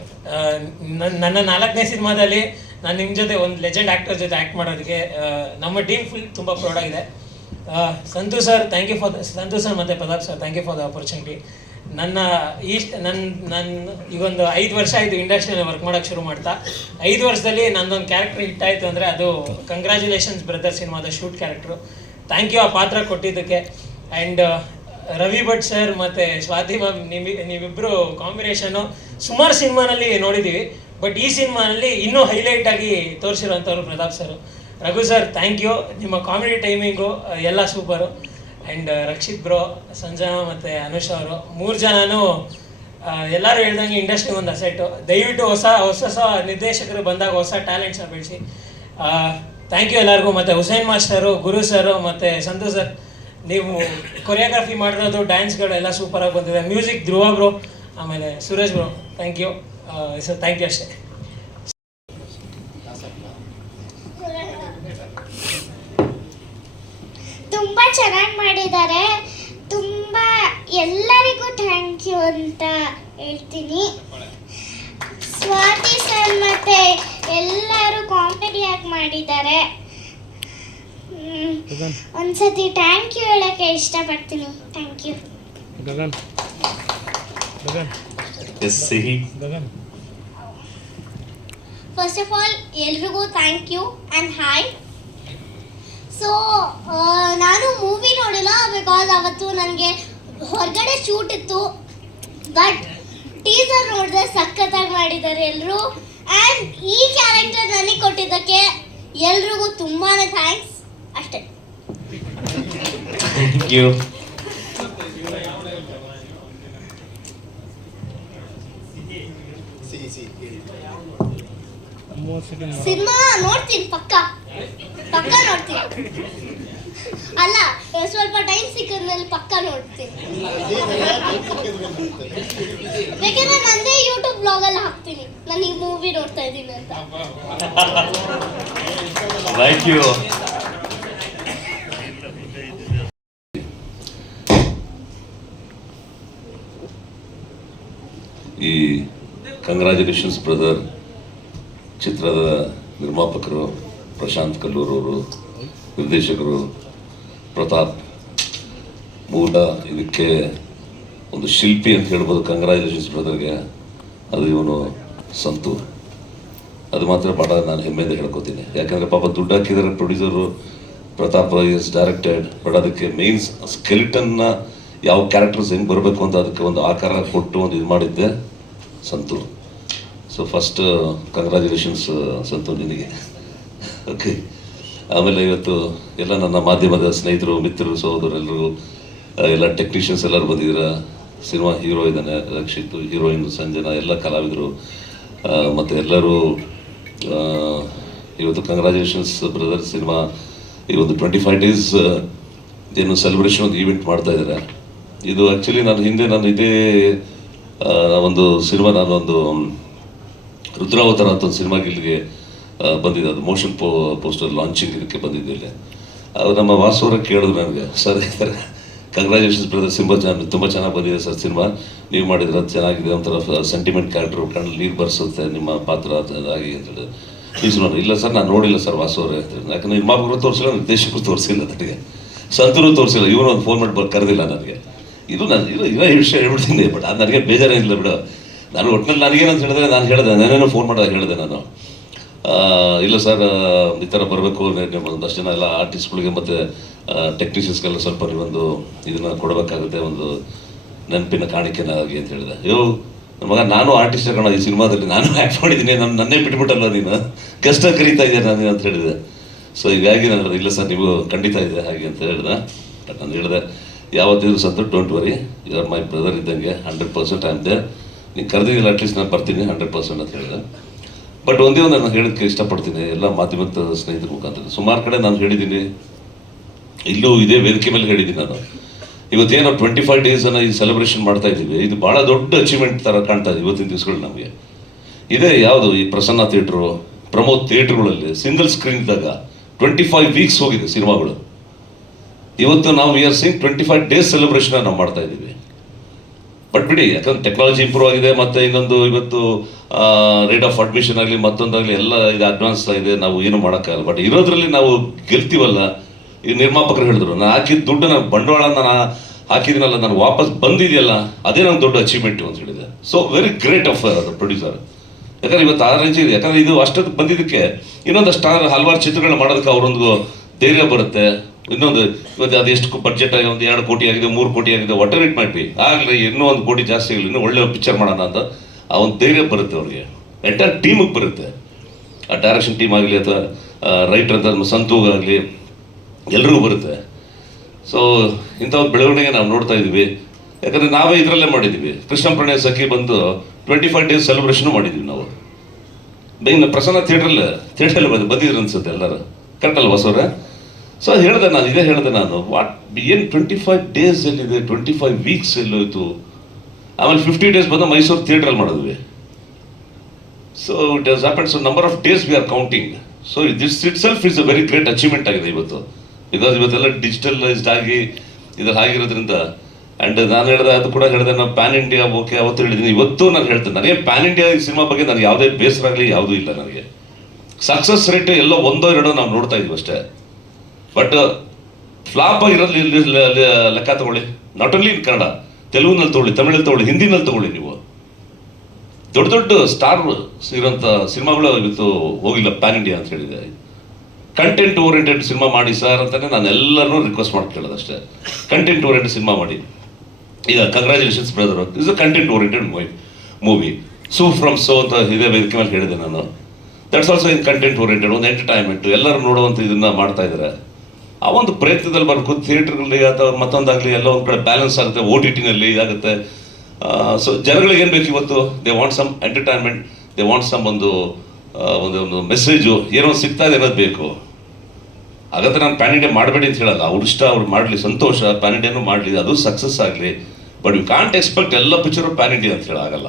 ನನ್ನ 4ನೇ ಸಿನಿಮಾದಲ್ಲಿ ನಾನು ನಿಮ್ಮ ಜೊತೆ ಒಂದು ಲೆಜೆಂಡ್ ಆ್ಯಕ್ಟರ್ ಜೊತೆ ಆ್ಯಕ್ಟ್ ಮಾಡೋದಕ್ಕೆ ನಮ್ಮ ಟೀಮ್ ಫುಲ್ ತುಂಬ ಪ್ರೌಡ್ ಆಗಿದೆ. ಸಂತು ಸರ್ ಸಂತು ಸರ್ ಮತ್ತು Pratap sir, thank you for the opportunity. ನನ್ನ ಈಗೊಂದು 5 ವರ್ಷ ಆಯಿತು ಇಂಡಸ್ಟ್ರಿಯಲ್ಲಿ ವರ್ಕ್ ಮಾಡೋಕ್ಕೆ ಶುರು ಮಾಡ್ತಾ. 5 ವರ್ಷದಲ್ಲಿ ನನ್ನೊಂದು ಕ್ಯಾರೆಕ್ಟರ್ ಹಿಟ್ ಆಯಿತು ಅಂದರೆ ಅದು ಕಂಗ್ರ್ಯಾಚುಲೇಷನ್ಸ್ ಬ್ರದರ್ ಸಿನಿಮಾದ ಶೂಟ್ ಕ್ಯಾರೆಕ್ಟ್ರು. ಥ್ಯಾಂಕ್ ಯು ಆ ಪಾತ್ರ ಕೊಟ್ಟಿದ್ದಕ್ಕೆ. ಆ್ಯಂಡ್ ರವಿ ಭಟ್ ಸರ್ ಮತ್ತು ಸ್ವಾತಿ ಮ್ಯಾಮ್, ನೀವಿಬ್ಬರು ಕಾಂಬಿನೇಷನ್ನು ಸುಮಾರು ಸಿನಿಮಾನಲ್ಲಿ ನೋಡಿದ್ದೀವಿ. ಬಟ್ ಈ ಸಿನಿಮಾನಲ್ಲಿ ಇನ್ನೂ ಹೈಲೈಟ್ ಆಗಿ ತೋರಿಸಿರೋಂಥವ್ರು Pratap sir. Raghu sir, thank you. ನಿಮ್ಮ ಕಾಮಿಡಿ ಟೈಮಿಂಗು ಎಲ್ಲ super. And Rakshith bro, Sanjana ಮತ್ತು ಅನುಷ್ ಅವರು 3 ಜನನೂ ಎಲ್ಲರೂ ಹೇಳ್ದಂಗೆ ಇಂಡಸ್ಟ್ರಿ ಒಂದು ಅಸೆಟ್ಟು. ದಯವಿಟ್ಟು ಹೊಸ ನಿರ್ದೇಶಕರು ಬಂದಾಗ ಹೊಸ ಟ್ಯಾಲೆಂಟ್ಸ್ನ ಬೆಳೆಸಿ. ಥ್ಯಾಂಕ್ ಯು ಎಲ್ಲರಿಗೂ. ಮತ್ತು ಹುಸೇನ್ ಮಾಸ್ಟರು, ಗುರು ಸರು ಮತ್ತು ಸಂತು ಸರ್, ನೀವು ಕೊರಿಯೋಗ್ರಫಿ ಮಾಡಿರೋದು, ಡ್ಯಾನ್ಸ್ಗಳು ಎಲ್ಲ ಸೂಪರಾಗಿ ಬಂದಿದೆ. ಮ್ಯೂಸಿಕ್ ಧ್ರುವ ಬ್ರೋ, ಆಮೇಲೆ Suresh bro, thank you sir. Thank you ಅಷ್ಟೇ. ತುಂಬ ಚೆನ್ನಾಗಿ ಮಾಡಿದ್ದಾರೆ. ತುಂಬ ಎಲ್ಲರಿಗೂ ಥ್ಯಾಂಕ್ ಯು ಅಂತ ಹೇಳ್ತೀನಿ. ಸ್ವಾತಿ ಸರ್ ಮತ್ತು ಎಲ್ಲರೂ ಕಾಮಿಡಿಯಾಗಿ ಮಾಡಿದ್ದಾರೆ. ಒಂದ್ಸತಿ ಥ್ಯಾಂಕ್ ಯು ಹೇಳೋಕ್ಕೆ ಇಷ್ಟಪಡ್ತೀನಿ. Thank you. First of all ಎಲ್ರಿಗೂ thank you and hi. So ನಾನು ಮೂವಿ ನೋಡಿಲ್ಲ, ಬಿಕಾಸ್ ಅವತ್ತು ನನಗೆ ಹೊರಗಡೆ ಶೂಟ್ ಇತ್ತು. ಬಟ್ ಟೀಸರ್ ನೋಡಿದ್ರೆ ಸಖತ್ತಾಗಿ ಮಾಡಿದ್ದಾರೆ ಎಲ್ಲರೂ. ಆ್ಯಂಡ್ ಈ ಕ್ಯಾರೆಕ್ಟರ್ ನನಗೆ ಕೊಟ್ಟಿದ್ದಕ್ಕೆ ಎಲ್ರಿಗೂ ತುಂಬಾ ಥ್ಯಾಂಕ್ಸ್. ಅಷ್ಟೇ. Thank you. ಸಿನಿಮಾ ನೋಡ್ತೀನಿ ಪಕ್ಕ ನೋಡ್ತೀನಿ. ಅಲ್ಲ, ಸ್ವಲ್ಪ ಟೈಮ್ ಸಿಕ್ಕಿದ್ಮೇಲೆ ಪಕ್ಕ ನೋಡ್ತೀನಿ. ಬೇಕಂದ್ರೆ ನಂದೇ ಯೂಟ್ಯೂಬ್ ಬ್ಲಾಗಲ್ಲಿ ಹಾಕ್ತೀನಿ ನಾನು ಈ ಮೂವಿ ನೋಡ್ತಾ ಇದ್ದೀನಿ ಅಂತ. Thank you. ಈ ಕಂಗ್ರ್ಯಾಚುಲೇಷನ್ಸ್ ಬ್ರದರ್ ಚಿತ್ರದ ನಿರ್ಮಾಪಕರು ಪ್ರಶಾಂತ್ ಕಲ್ಲೂರವರು, ನಿರ್ದೇಶಕರು ಪ್ರತಾಪ್, ಮೂಲ ಇದಕ್ಕೆ ಒಂದು ಶಿಲ್ಪಿ ಅಂತ ಹೇಳ್ಬೋದು. ಕಂಗ್ರ್ಯಾಚುಲೇಷನ್ಸ್ ಬ್ರದರ್ಗೆ. ಅದು ಇವನು ಸಂತು. ಅದು ಮಾತ್ರ ಭಾಳ ನಾನು ಹೆಮ್ಮೆಯಿಂದ ಹೇಳ್ಕೊತೀನಿ. ಯಾಕಂದರೆ ಪಾಪ ದುಡ್ಡು ಹಾಕಿದ್ದಾರೆ producer Pratap is directed. But ಅದಕ್ಕೆ ಮೇನ್ ಸ್ಕೆಲಿಟನ್ನ ಯಾವ ಕ್ಯಾರೆಕ್ಟರ್ಸ್ ಹೆಂಗೆ ಬರಬೇಕು ಅಂತ ಅದಕ್ಕೆ ಒಂದು ಆಕಾರ ಕೊಟ್ಟು ಒಂದು ಇದು ಮಾಡಿದ್ದೆ Santu. So first congratulations Santu ನಿನಗೆ. ಓಕೆ. ಆಮೇಲೆ ಇವತ್ತು ಎಲ್ಲ ನನ್ನ ಮಾಧ್ಯಮದ ಸ್ನೇಹಿತರು, ಮಿತ್ರರು, ಸಹೋದರರೆಲ್ಲರೂ, ಎಲ್ಲ ಟೆಕ್ನಿಷಿಯನ್ಸ್ ಎಲ್ಲರೂ ಬಂದಿದ್ದೀರ. ಸಿನಿಮಾ ಹೀರೋ ಇದ್ದಾನೆ ರಕ್ಷಿತ್, ಹೀರೋಯಿನ್ ಸಂಜನಾ, ಎಲ್ಲ ಕಲಾವಿದರು ಮತ್ತು ಎಲ್ಲರೂ ಇವತ್ತು ಕಂಗ್ರ್ಯಾಚುಲೇಷನ್ಸ್ ಬ್ರದರ್ ಸಿನಿಮಾ ಈ ಒಂದು 25 days ಏನು ಸೆಲೆಬ್ರೇಷನ್ ಒಂದು ಈವೆಂಟ್ ಮಾಡ್ತಾ ಇದ್ದಾರೆ. ಇದು ಆ್ಯಕ್ಚುಲಿ ನಾನು ಇದೇ ಒಂದು ಸಿನಿಮಾ, ನಾನೊಂದು ರುದ್ರಾವತಾರ ಅಂತ ಒಂದು ಸಿನಿಮಾಗೆ ಇಲ್ಲಿಗೆ ಬಂದಿದ್ದೆ. ಅದು ಮೋಷನ್ ಪೋಸ್ಟರ್ ಲಾಂಚಿಂಗ್ ಇದಕ್ಕೆ ಬಂದಿದ್ದೆ ಇಲ್ಲಿ. ಅದು ನಮ್ಮ ವಾಸವರ ಕೇಳಿದ್ರು ನನಗೆ, ಸರ್ ಈ ಥರ ಕಂಗ್ರ್ಯಾಚುಲೇಷನ್ಸ್ ಬ್ರದರ್ ತುಂಬ ಚೆನ್ನಾಗಿ ಬಂದಿದೆ ಸರ್ ಸಿನಿಮಾ, ನೀವು ಮಾಡಿದ್ರೆ ಅದು ಚೆನ್ನಾಗಿದೆ, ಒಂಥರ ಸೆಂಟಿಮೆಂಟ್ ಕ್ಯಾರೆಕ್ಟರ್, ಕಣ್ಣಲ್ಲಿ ನೀರು ಬರ್ಸುತ್ತೆ ನಿಮ್ಮ ಪಾತ್ರ ಹಾಗೆ ಅಂತ ಹೇಳಿದೆ. ಈ ಸಿನಿಮಾ ಇಲ್ಲ ಸರ್ ನಾನು ನೋಡಿಲ್ಲ ಸರ್ ವಾಸವರೇ ಅಂತ ಹೇಳಿ. ಯಾಕಂದ್ರೆ ನಿರ್ಮಾಪಕರು ತೋರಿಸಿಲ್ಲ, ನಿರ್ದೇಶಕರು ತೋರಿಸಿಲ್ಲ, ನನಗೆ ಸಂತರು ತೋರಿಸಿಲ್ಲ, ಇವನು ಒಂದು ಫೋನ್ ಮಾಡಿ ಕರೆದಿಲ್ಲ ನನಗೆ. ಇದು ಈ ವಿಷಯ ಹೇಳ್ಬಿಡ್ತೀನಿ. ಬಟ್ ಅದು ನನಗೆ ಬೇಜಾರೇನಿಲ್ಲ ಬಿಡು. ನಾನು ಒಟ್ಟಿನಲ್ಲಿ ನನಗೇನಂತ ಹೇಳಿದ್ರೆ ನಾನು ಹೇಳಿದೆ, ನಾನೇನೋ ಫೋನ್ ಮಾಡಿದಾಗ ಹೇಳಿದೆ ನಾನು, ಇಲ್ಲ ಸರ್ ಈ ಥರ ಬರಬೇಕು, ಒಂದಷ್ಟು ಜನ ಎಲ್ಲ ಆರ್ಟಿಸ್ಟ್ಗಳಿಗೆ ಮತ್ತು ಟೆಕ್ನಿಷಿಯನ್ಸ್ಗೆಲ್ಲ ಸ್ವಲ್ಪ ನೀವೊಂದು ಇದನ್ನು ಕೊಡಬೇಕಾಗುತ್ತೆ, ಒಂದು ನೆನಪಿನ ಕಾಣಿಕೆನಾಗಿ ಅಂತ ಹೇಳಿದೆ. ನನ್ನ ಮಗ ನಾನು ಆರ್ಟಿಸ್ಟ್ ಕಣ, ಈ ಸಿನಿಮಾದಲ್ಲಿ ನಾನು ಆ್ಯಕ್ಟ್ ಮಾಡಿದ್ದೀನಿ, ನನ್ನೇ ಬಿಟ್ಬಿಟ್ಟಲ್ಲ ನೀನು, ಗೆಸ್ಟಾಗಿ ಕರೀತಾ ಇದ್ದೆ ನಾನು ಅಂತ ಹೇಳಿದೆ. ಸೊ ಹೀಗಾಗಿ ನಾನು ಹೇಳಿದೆ, ಇಲ್ಲ ಸರ್ ನೀವು ಖಂಡಿತ ಇದೆ ಹಾಗೆ ಅಂತ ಹೇಳಿದೆ. ಬಟ್ ನಾನು ಹೇಳಿದೆ ಯಾವತ್ತಿದ್ರು Santhu don't worry, you are my brother ಇದ್ದಂಗೆ, 100% ಐ ಆಮ್ ದೇರ್. ನೀನು ಕರೆದಿದ್ದಿಲ್ಲ, ಅಟ್ಲೀಸ್ಟ್ ನಾನು ಬರ್ತೀನಿ 100% ಅಂತ ಹೇಳಿದೆ. ಬಟ್ ಒಂದೇ ಒಂದು ನಾನು ಹೇಳೋಕ್ಕೆ ಇಷ್ಟಪಡ್ತೀನಿ ಎಲ್ಲ ಮಾಧ್ಯಮದ ಸ್ನೇಹಿತರ ಮುಖಾಂತರ. ಸುಮಾರು ಕಡೆ ನಾನು ಹೇಳಿದ್ದೀನಿ, ಇಲ್ಲೂ ಇದೇ ವೇದಿಕೆ ಮೇಲೆ ಹೇಳಿದ್ದೀನಿ ನಾನು. ಇವತ್ತೇನೋ 25 days ಈ ಸೆಲೆಬ್ರೇಷನ್ ಮಾಡ್ತಾ ಇದ್ದೀವಿ, ಇದು ಭಾಳ ದೊಡ್ಡ ಅಚೀವ್ಮೆಂಟ್ ಥರ ಕಾಣ್ತಾ ಇದೆ ಇವತ್ತಿನ ದಿವಸಗಳು ನಮಗೆ. ಇದೇ ಯಾವುದು ಈ ಪ್ರಸನ್ನ ಥಿಯೇಟ್ರು, ಪ್ರಮೋದ್ ಥಿಯೇಟ್ರುಗಳಲ್ಲಿ ಸಿಂಗಲ್ ಸ್ಕ್ರೀನ್ದಾಗ 25 weeks ಹೋಗಿದೆ ಸಿನಿಮಾಗಳು. ಇವತ್ತು ನಾವು we are seeing 25 days celebration ನಾವು ಮಾಡ್ತಾ ಇದ್ದೀವಿ. ಬಟ್ ಬಿಡಿ, ಯಾಕಂದ್ರೆ ಟೆಕ್ನಾಲಜಿ ಇಂಪ್ರೂವ್ ಆಗಿದೆ, ಮತ್ತು ಇನ್ನೊಂದು ಇವತ್ತು ರೇಟ್ ಆಫ್ ಅಡ್ಮಿಷನ್ ಆಗಲಿ ಮತ್ತೊಂದಾಗಲಿ ಎಲ್ಲ ಇದು ಅಡ್ವಾನ್ಸ್ ಆಗಿದೆ, ನಾವು ಏನು ಮಾಡೋಕ್ಕಾಗಲ್ಲ. ಬಟ್ ಇರೋದ್ರಲ್ಲಿ ನಾವು ಗೆಲ್ತೀವಲ್ಲ. ಈ ನಿರ್ಮಾಪಕರು ಹೇಳಿದ್ರು, ನಾನು ಹಾಕಿದ ದುಡ್ಡು, ನಾನು ಬಂಡವಾಳ ನಾನು ಹಾಕಿದ್ದೀನಲ್ಲ, ನಾನು ವಾಪಸ್ ಬಂದಿದೆಯಲ್ಲ, ಅದೇ ನಂಗೆ ದೊಡ್ಡ ಅಚೀವ್ಮೆಂಟ್ ಅಂತ ಹೇಳಿದೆ. So very great of the producer. ಯಾಕಂದ್ರೆ ಇವತ್ತು ಆ ರೇಂಜ್ ಇದೆ. ಯಾಕಂದ್ರೆ ಇದು ಅಷ್ಟೊತ್ತು ಬಂದಿದ್ದಕ್ಕೆ ಇನ್ನೊಂದು ಸ್ಟಾರ್ ಹಲವಾರು ಚಿತ್ರಗಳನ್ನ ಮಾಡೋದಕ್ಕೆ ಅವರೊಂದು ಧೈರ್ಯ ಬರುತ್ತೆ. ಇನ್ನೊಂದು ಇವತ್ತು ಅದು ಎಷ್ಟು ಬಡ್ಜೆಟ್ ಆಗಿದೆ, ಒಂದು 2 ಕೋಟಿ ಆಗಿದೆ, 3 ಕೋಟಿ ಆಗಿದೆ, what ever it might be, ಆಗಲಿ ಇನ್ನೂ 1 ಕೋಟಿ ಜಾಸ್ತಿ ಆಗಲಿ, ಇನ್ನೂ ಒಳ್ಳೆ ಪಿಕ್ಚರ್ ಮಾಡೋಣ ಅಂತ ಆ ಒಂದು ಧೈರ್ಯ ಬರುತ್ತೆ ಅವ್ರಿಗೆ, ಎಂಟೈರ್ ಟೀಮಿಗೆ ಬರುತ್ತೆ. ಆ ಡೈರೆಕ್ಷನ್ ಟೀಮ್ ಆಗಲಿ ಅಥವಾ ರೈಟರ್ ಅಂತ ಸಂತೂಗಾಗಲಿ ಎಲ್ರಿಗೂ ಬರುತ್ತೆ. ಸೊ ಇಂಥ ಒಂದು ಬೆಳವಣಿಗೆ ನಾವು ನೋಡ್ತಾ ಇದ್ದೀವಿ. ಯಾಕಂದರೆ ನಾವೇ ಇದರಲ್ಲೇ ಮಾಡಿದ್ದೀವಿ, ಕೃಷ್ಣ ಪ್ರಣಯ ಸಖಿ ಬಂದು 25 days ಸೆಲೆಬ್ರೇಷನು ಮಾಡಿದ್ದೀವಿ ನಾವು. ಮೇನ್ ಪ್ರಸನ್ನ ಥಿಯೇಟ್ರಲ್ಲಿ ಬಂದಿದ್ರು ಅನ್ಸುತ್ತೆ ಎಲ್ಲರೂ, ಕರೆಕ್ಟ್ ಅಲ್ಲ ಹೊಸವ್ರೆ? ಸೊ ಹೇಳಿದೆ ನಾನು, ಇದೇ ಹೇಳಿದೆ ನಾನು, ಏನು 25 days ಎಲ್ಲಿದೆ, 25 weeks ಎಲ್ಲೋಯ್ತು. ಆಮೇಲೆ 50 days ಬಂದು ಮೈಸೂರು ಥಿಯೇಟ್ರಲ್ಲಿ ಮಾಡಿದ್ವಿ. So it has happen. So number of days we are counting. So this it self is a very great achievement ಆಗಿದೆ ಇವತ್ತು. ಬಿಕಾಸ್ ಇವತ್ತೆಲ್ಲ ಡಿಜಿಟಲೈಸ್ಡ್ ಆಗಿ ಇದ್ರಲ್ಲಿ ಆಗಿರೋದ್ರಿಂದ. ಆ್ಯಂಡ್ ನಾನು ಹೇಳಿದೆ, ಅದು ಕೂಡ ಹೇಳಿದೆ, ನಾನು ಪ್ಯಾನ್ ಇಂಡಿಯಾ ಓಕೆ ಅವತ್ತು ಹೇಳಿದ್ದೀನಿ, ಇವತ್ತು ನಾನು ಹೇಳ್ತೇನೆ, ನನಗೆ ಪ್ಯಾನ್ ಇಂಡಿಯಾ ಸಿನಿಮಾ ಬಗ್ಗೆ ನನಗೆ ಯಾವುದೇ ಬೇಸರ ಆಗಲಿ ಯಾವುದೂ ಇಲ್ಲ. ನನಗೆ ಸಕ್ಸಸ್ ರೇಟ್ ಎಲ್ಲೋ 1-2 ನಾವು ನೋಡ್ತಾ ಇದ್ವಿ ಅಷ್ಟೇ. ಬಟ್ ಫ್ಲಾಪ್ ಆಗಿರೋದು ಲೆಕ್ಕ ತಗೊಳ್ಳಿ, ನಾಟ್ ಓನ್ಲಿ ಇನ್ ಕನ್ನಡ, ತೆಲುಗಿನಲ್ಲಿ ತಗೊಳ್ಳಿ, ತಮಿಳಲ್ಲಿ ತಗೊಳ್ಳಿ, ಹಿಂದಿನಲ್ಲಿ ತಗೊಳ್ಳಿ, ನೀವು ದೊಡ್ಡ ದೊಡ್ಡ ಸ್ಟಾರ್ ಇರೋಂಥ ಸಿನಿಮಾಗಳು ಇವತ್ತು ಹೋಗಿಲ್ಲ ಪ್ಯಾನ್ ಇಂಡಿಯಾ ಅಂತ ಹೇಳಿದೆ. ಕಂಟೆಂಟ್ ಓರಿಯೆಂಟೆಡ್ ಸಿನಿಮಾ ಮಾಡಿ ಸರ್ ಅಂತಲೇ ನಾನು ಎಲ್ಲರೂ ರಿಕ್ವೆಸ್ಟ್ ಮಾಡಿ ಕೇಳೋದು ಅಷ್ಟೇ. ಕಂಟೆಂಟ್ ಓರಿಯೆಂಟೆಡ್ ಸಿನಿಮಾ ಮಾಡಿ. ಈಗ congratulations brother is a content oriented movie. Su from So ಅಂತ ಇದೇ ವೇದಿಕೆ ಮೇಲೆ ಹೇಳಿದೆ ನಾನು. That's also in content oriented, ಒಂದು ಎಂಟರ್ಟೈನ್ಮೆಂಟ್, ಎಲ್ಲರೂ ನೋಡುವಂಥ ಇದನ್ನ ಮಾಡ್ತಾ ಇದ್ದಾರೆ. ಆ ಒಂದು ಪ್ರಯತ್ನದಲ್ಲಿ ಬರಬೇಕು. ಥಿಯೇಟ್ರಲ್ಲಿ ಅಥವಾ ಮತ್ತೊಂದಾಗಲಿ ಎಲ್ಲ ಒಂದು ಕಡೆ ಬ್ಯಾಲೆನ್ಸ್ ಆಗುತ್ತೆ, OTTನಲ್ಲಿ ಇದಾಗುತ್ತೆ. ಸೊ ಜನಗಳಿಗೆ ಏನು ಬೇಕು ಇವತ್ತು, they want some entertainment, they want some ಒಂದು ಒಂದು ಮೆಸೇಜು ಏನೋ ಸಿಗ್ತಾ ಇದೆ ಅನ್ನೋದು ಬೇಕು. ಹಾಗಾದ್ರೆ ನಾನು ಪ್ಯಾನ್ ಇಂಡಿಯಾ ಮಾಡಬೇಡಿ ಅಂತ ಹೇಳಲ್ಲ, ಅವ್ರು ಇಷ್ಟ, ಅವ್ರು ಮಾಡಲಿ, ಸಂತೋಷ, ಪ್ಯಾನ್ ಇಂಡಿಯಾನು ಮಾಡಲಿ, ಅದು ಸಕ್ಸಸ್ ಆಗಲಿ. ಬಟ್ ಯು ಕಾಂಟ್ ಎಕ್ಸ್ಪೆಕ್ಟ್ ಎಲ್ಲ ಪಿಕ್ಚರು ಪ್ಯಾನ್ ಇಂಡಿಯಾ ಅಂತ ಹೇಳಾಗಲ್ಲ.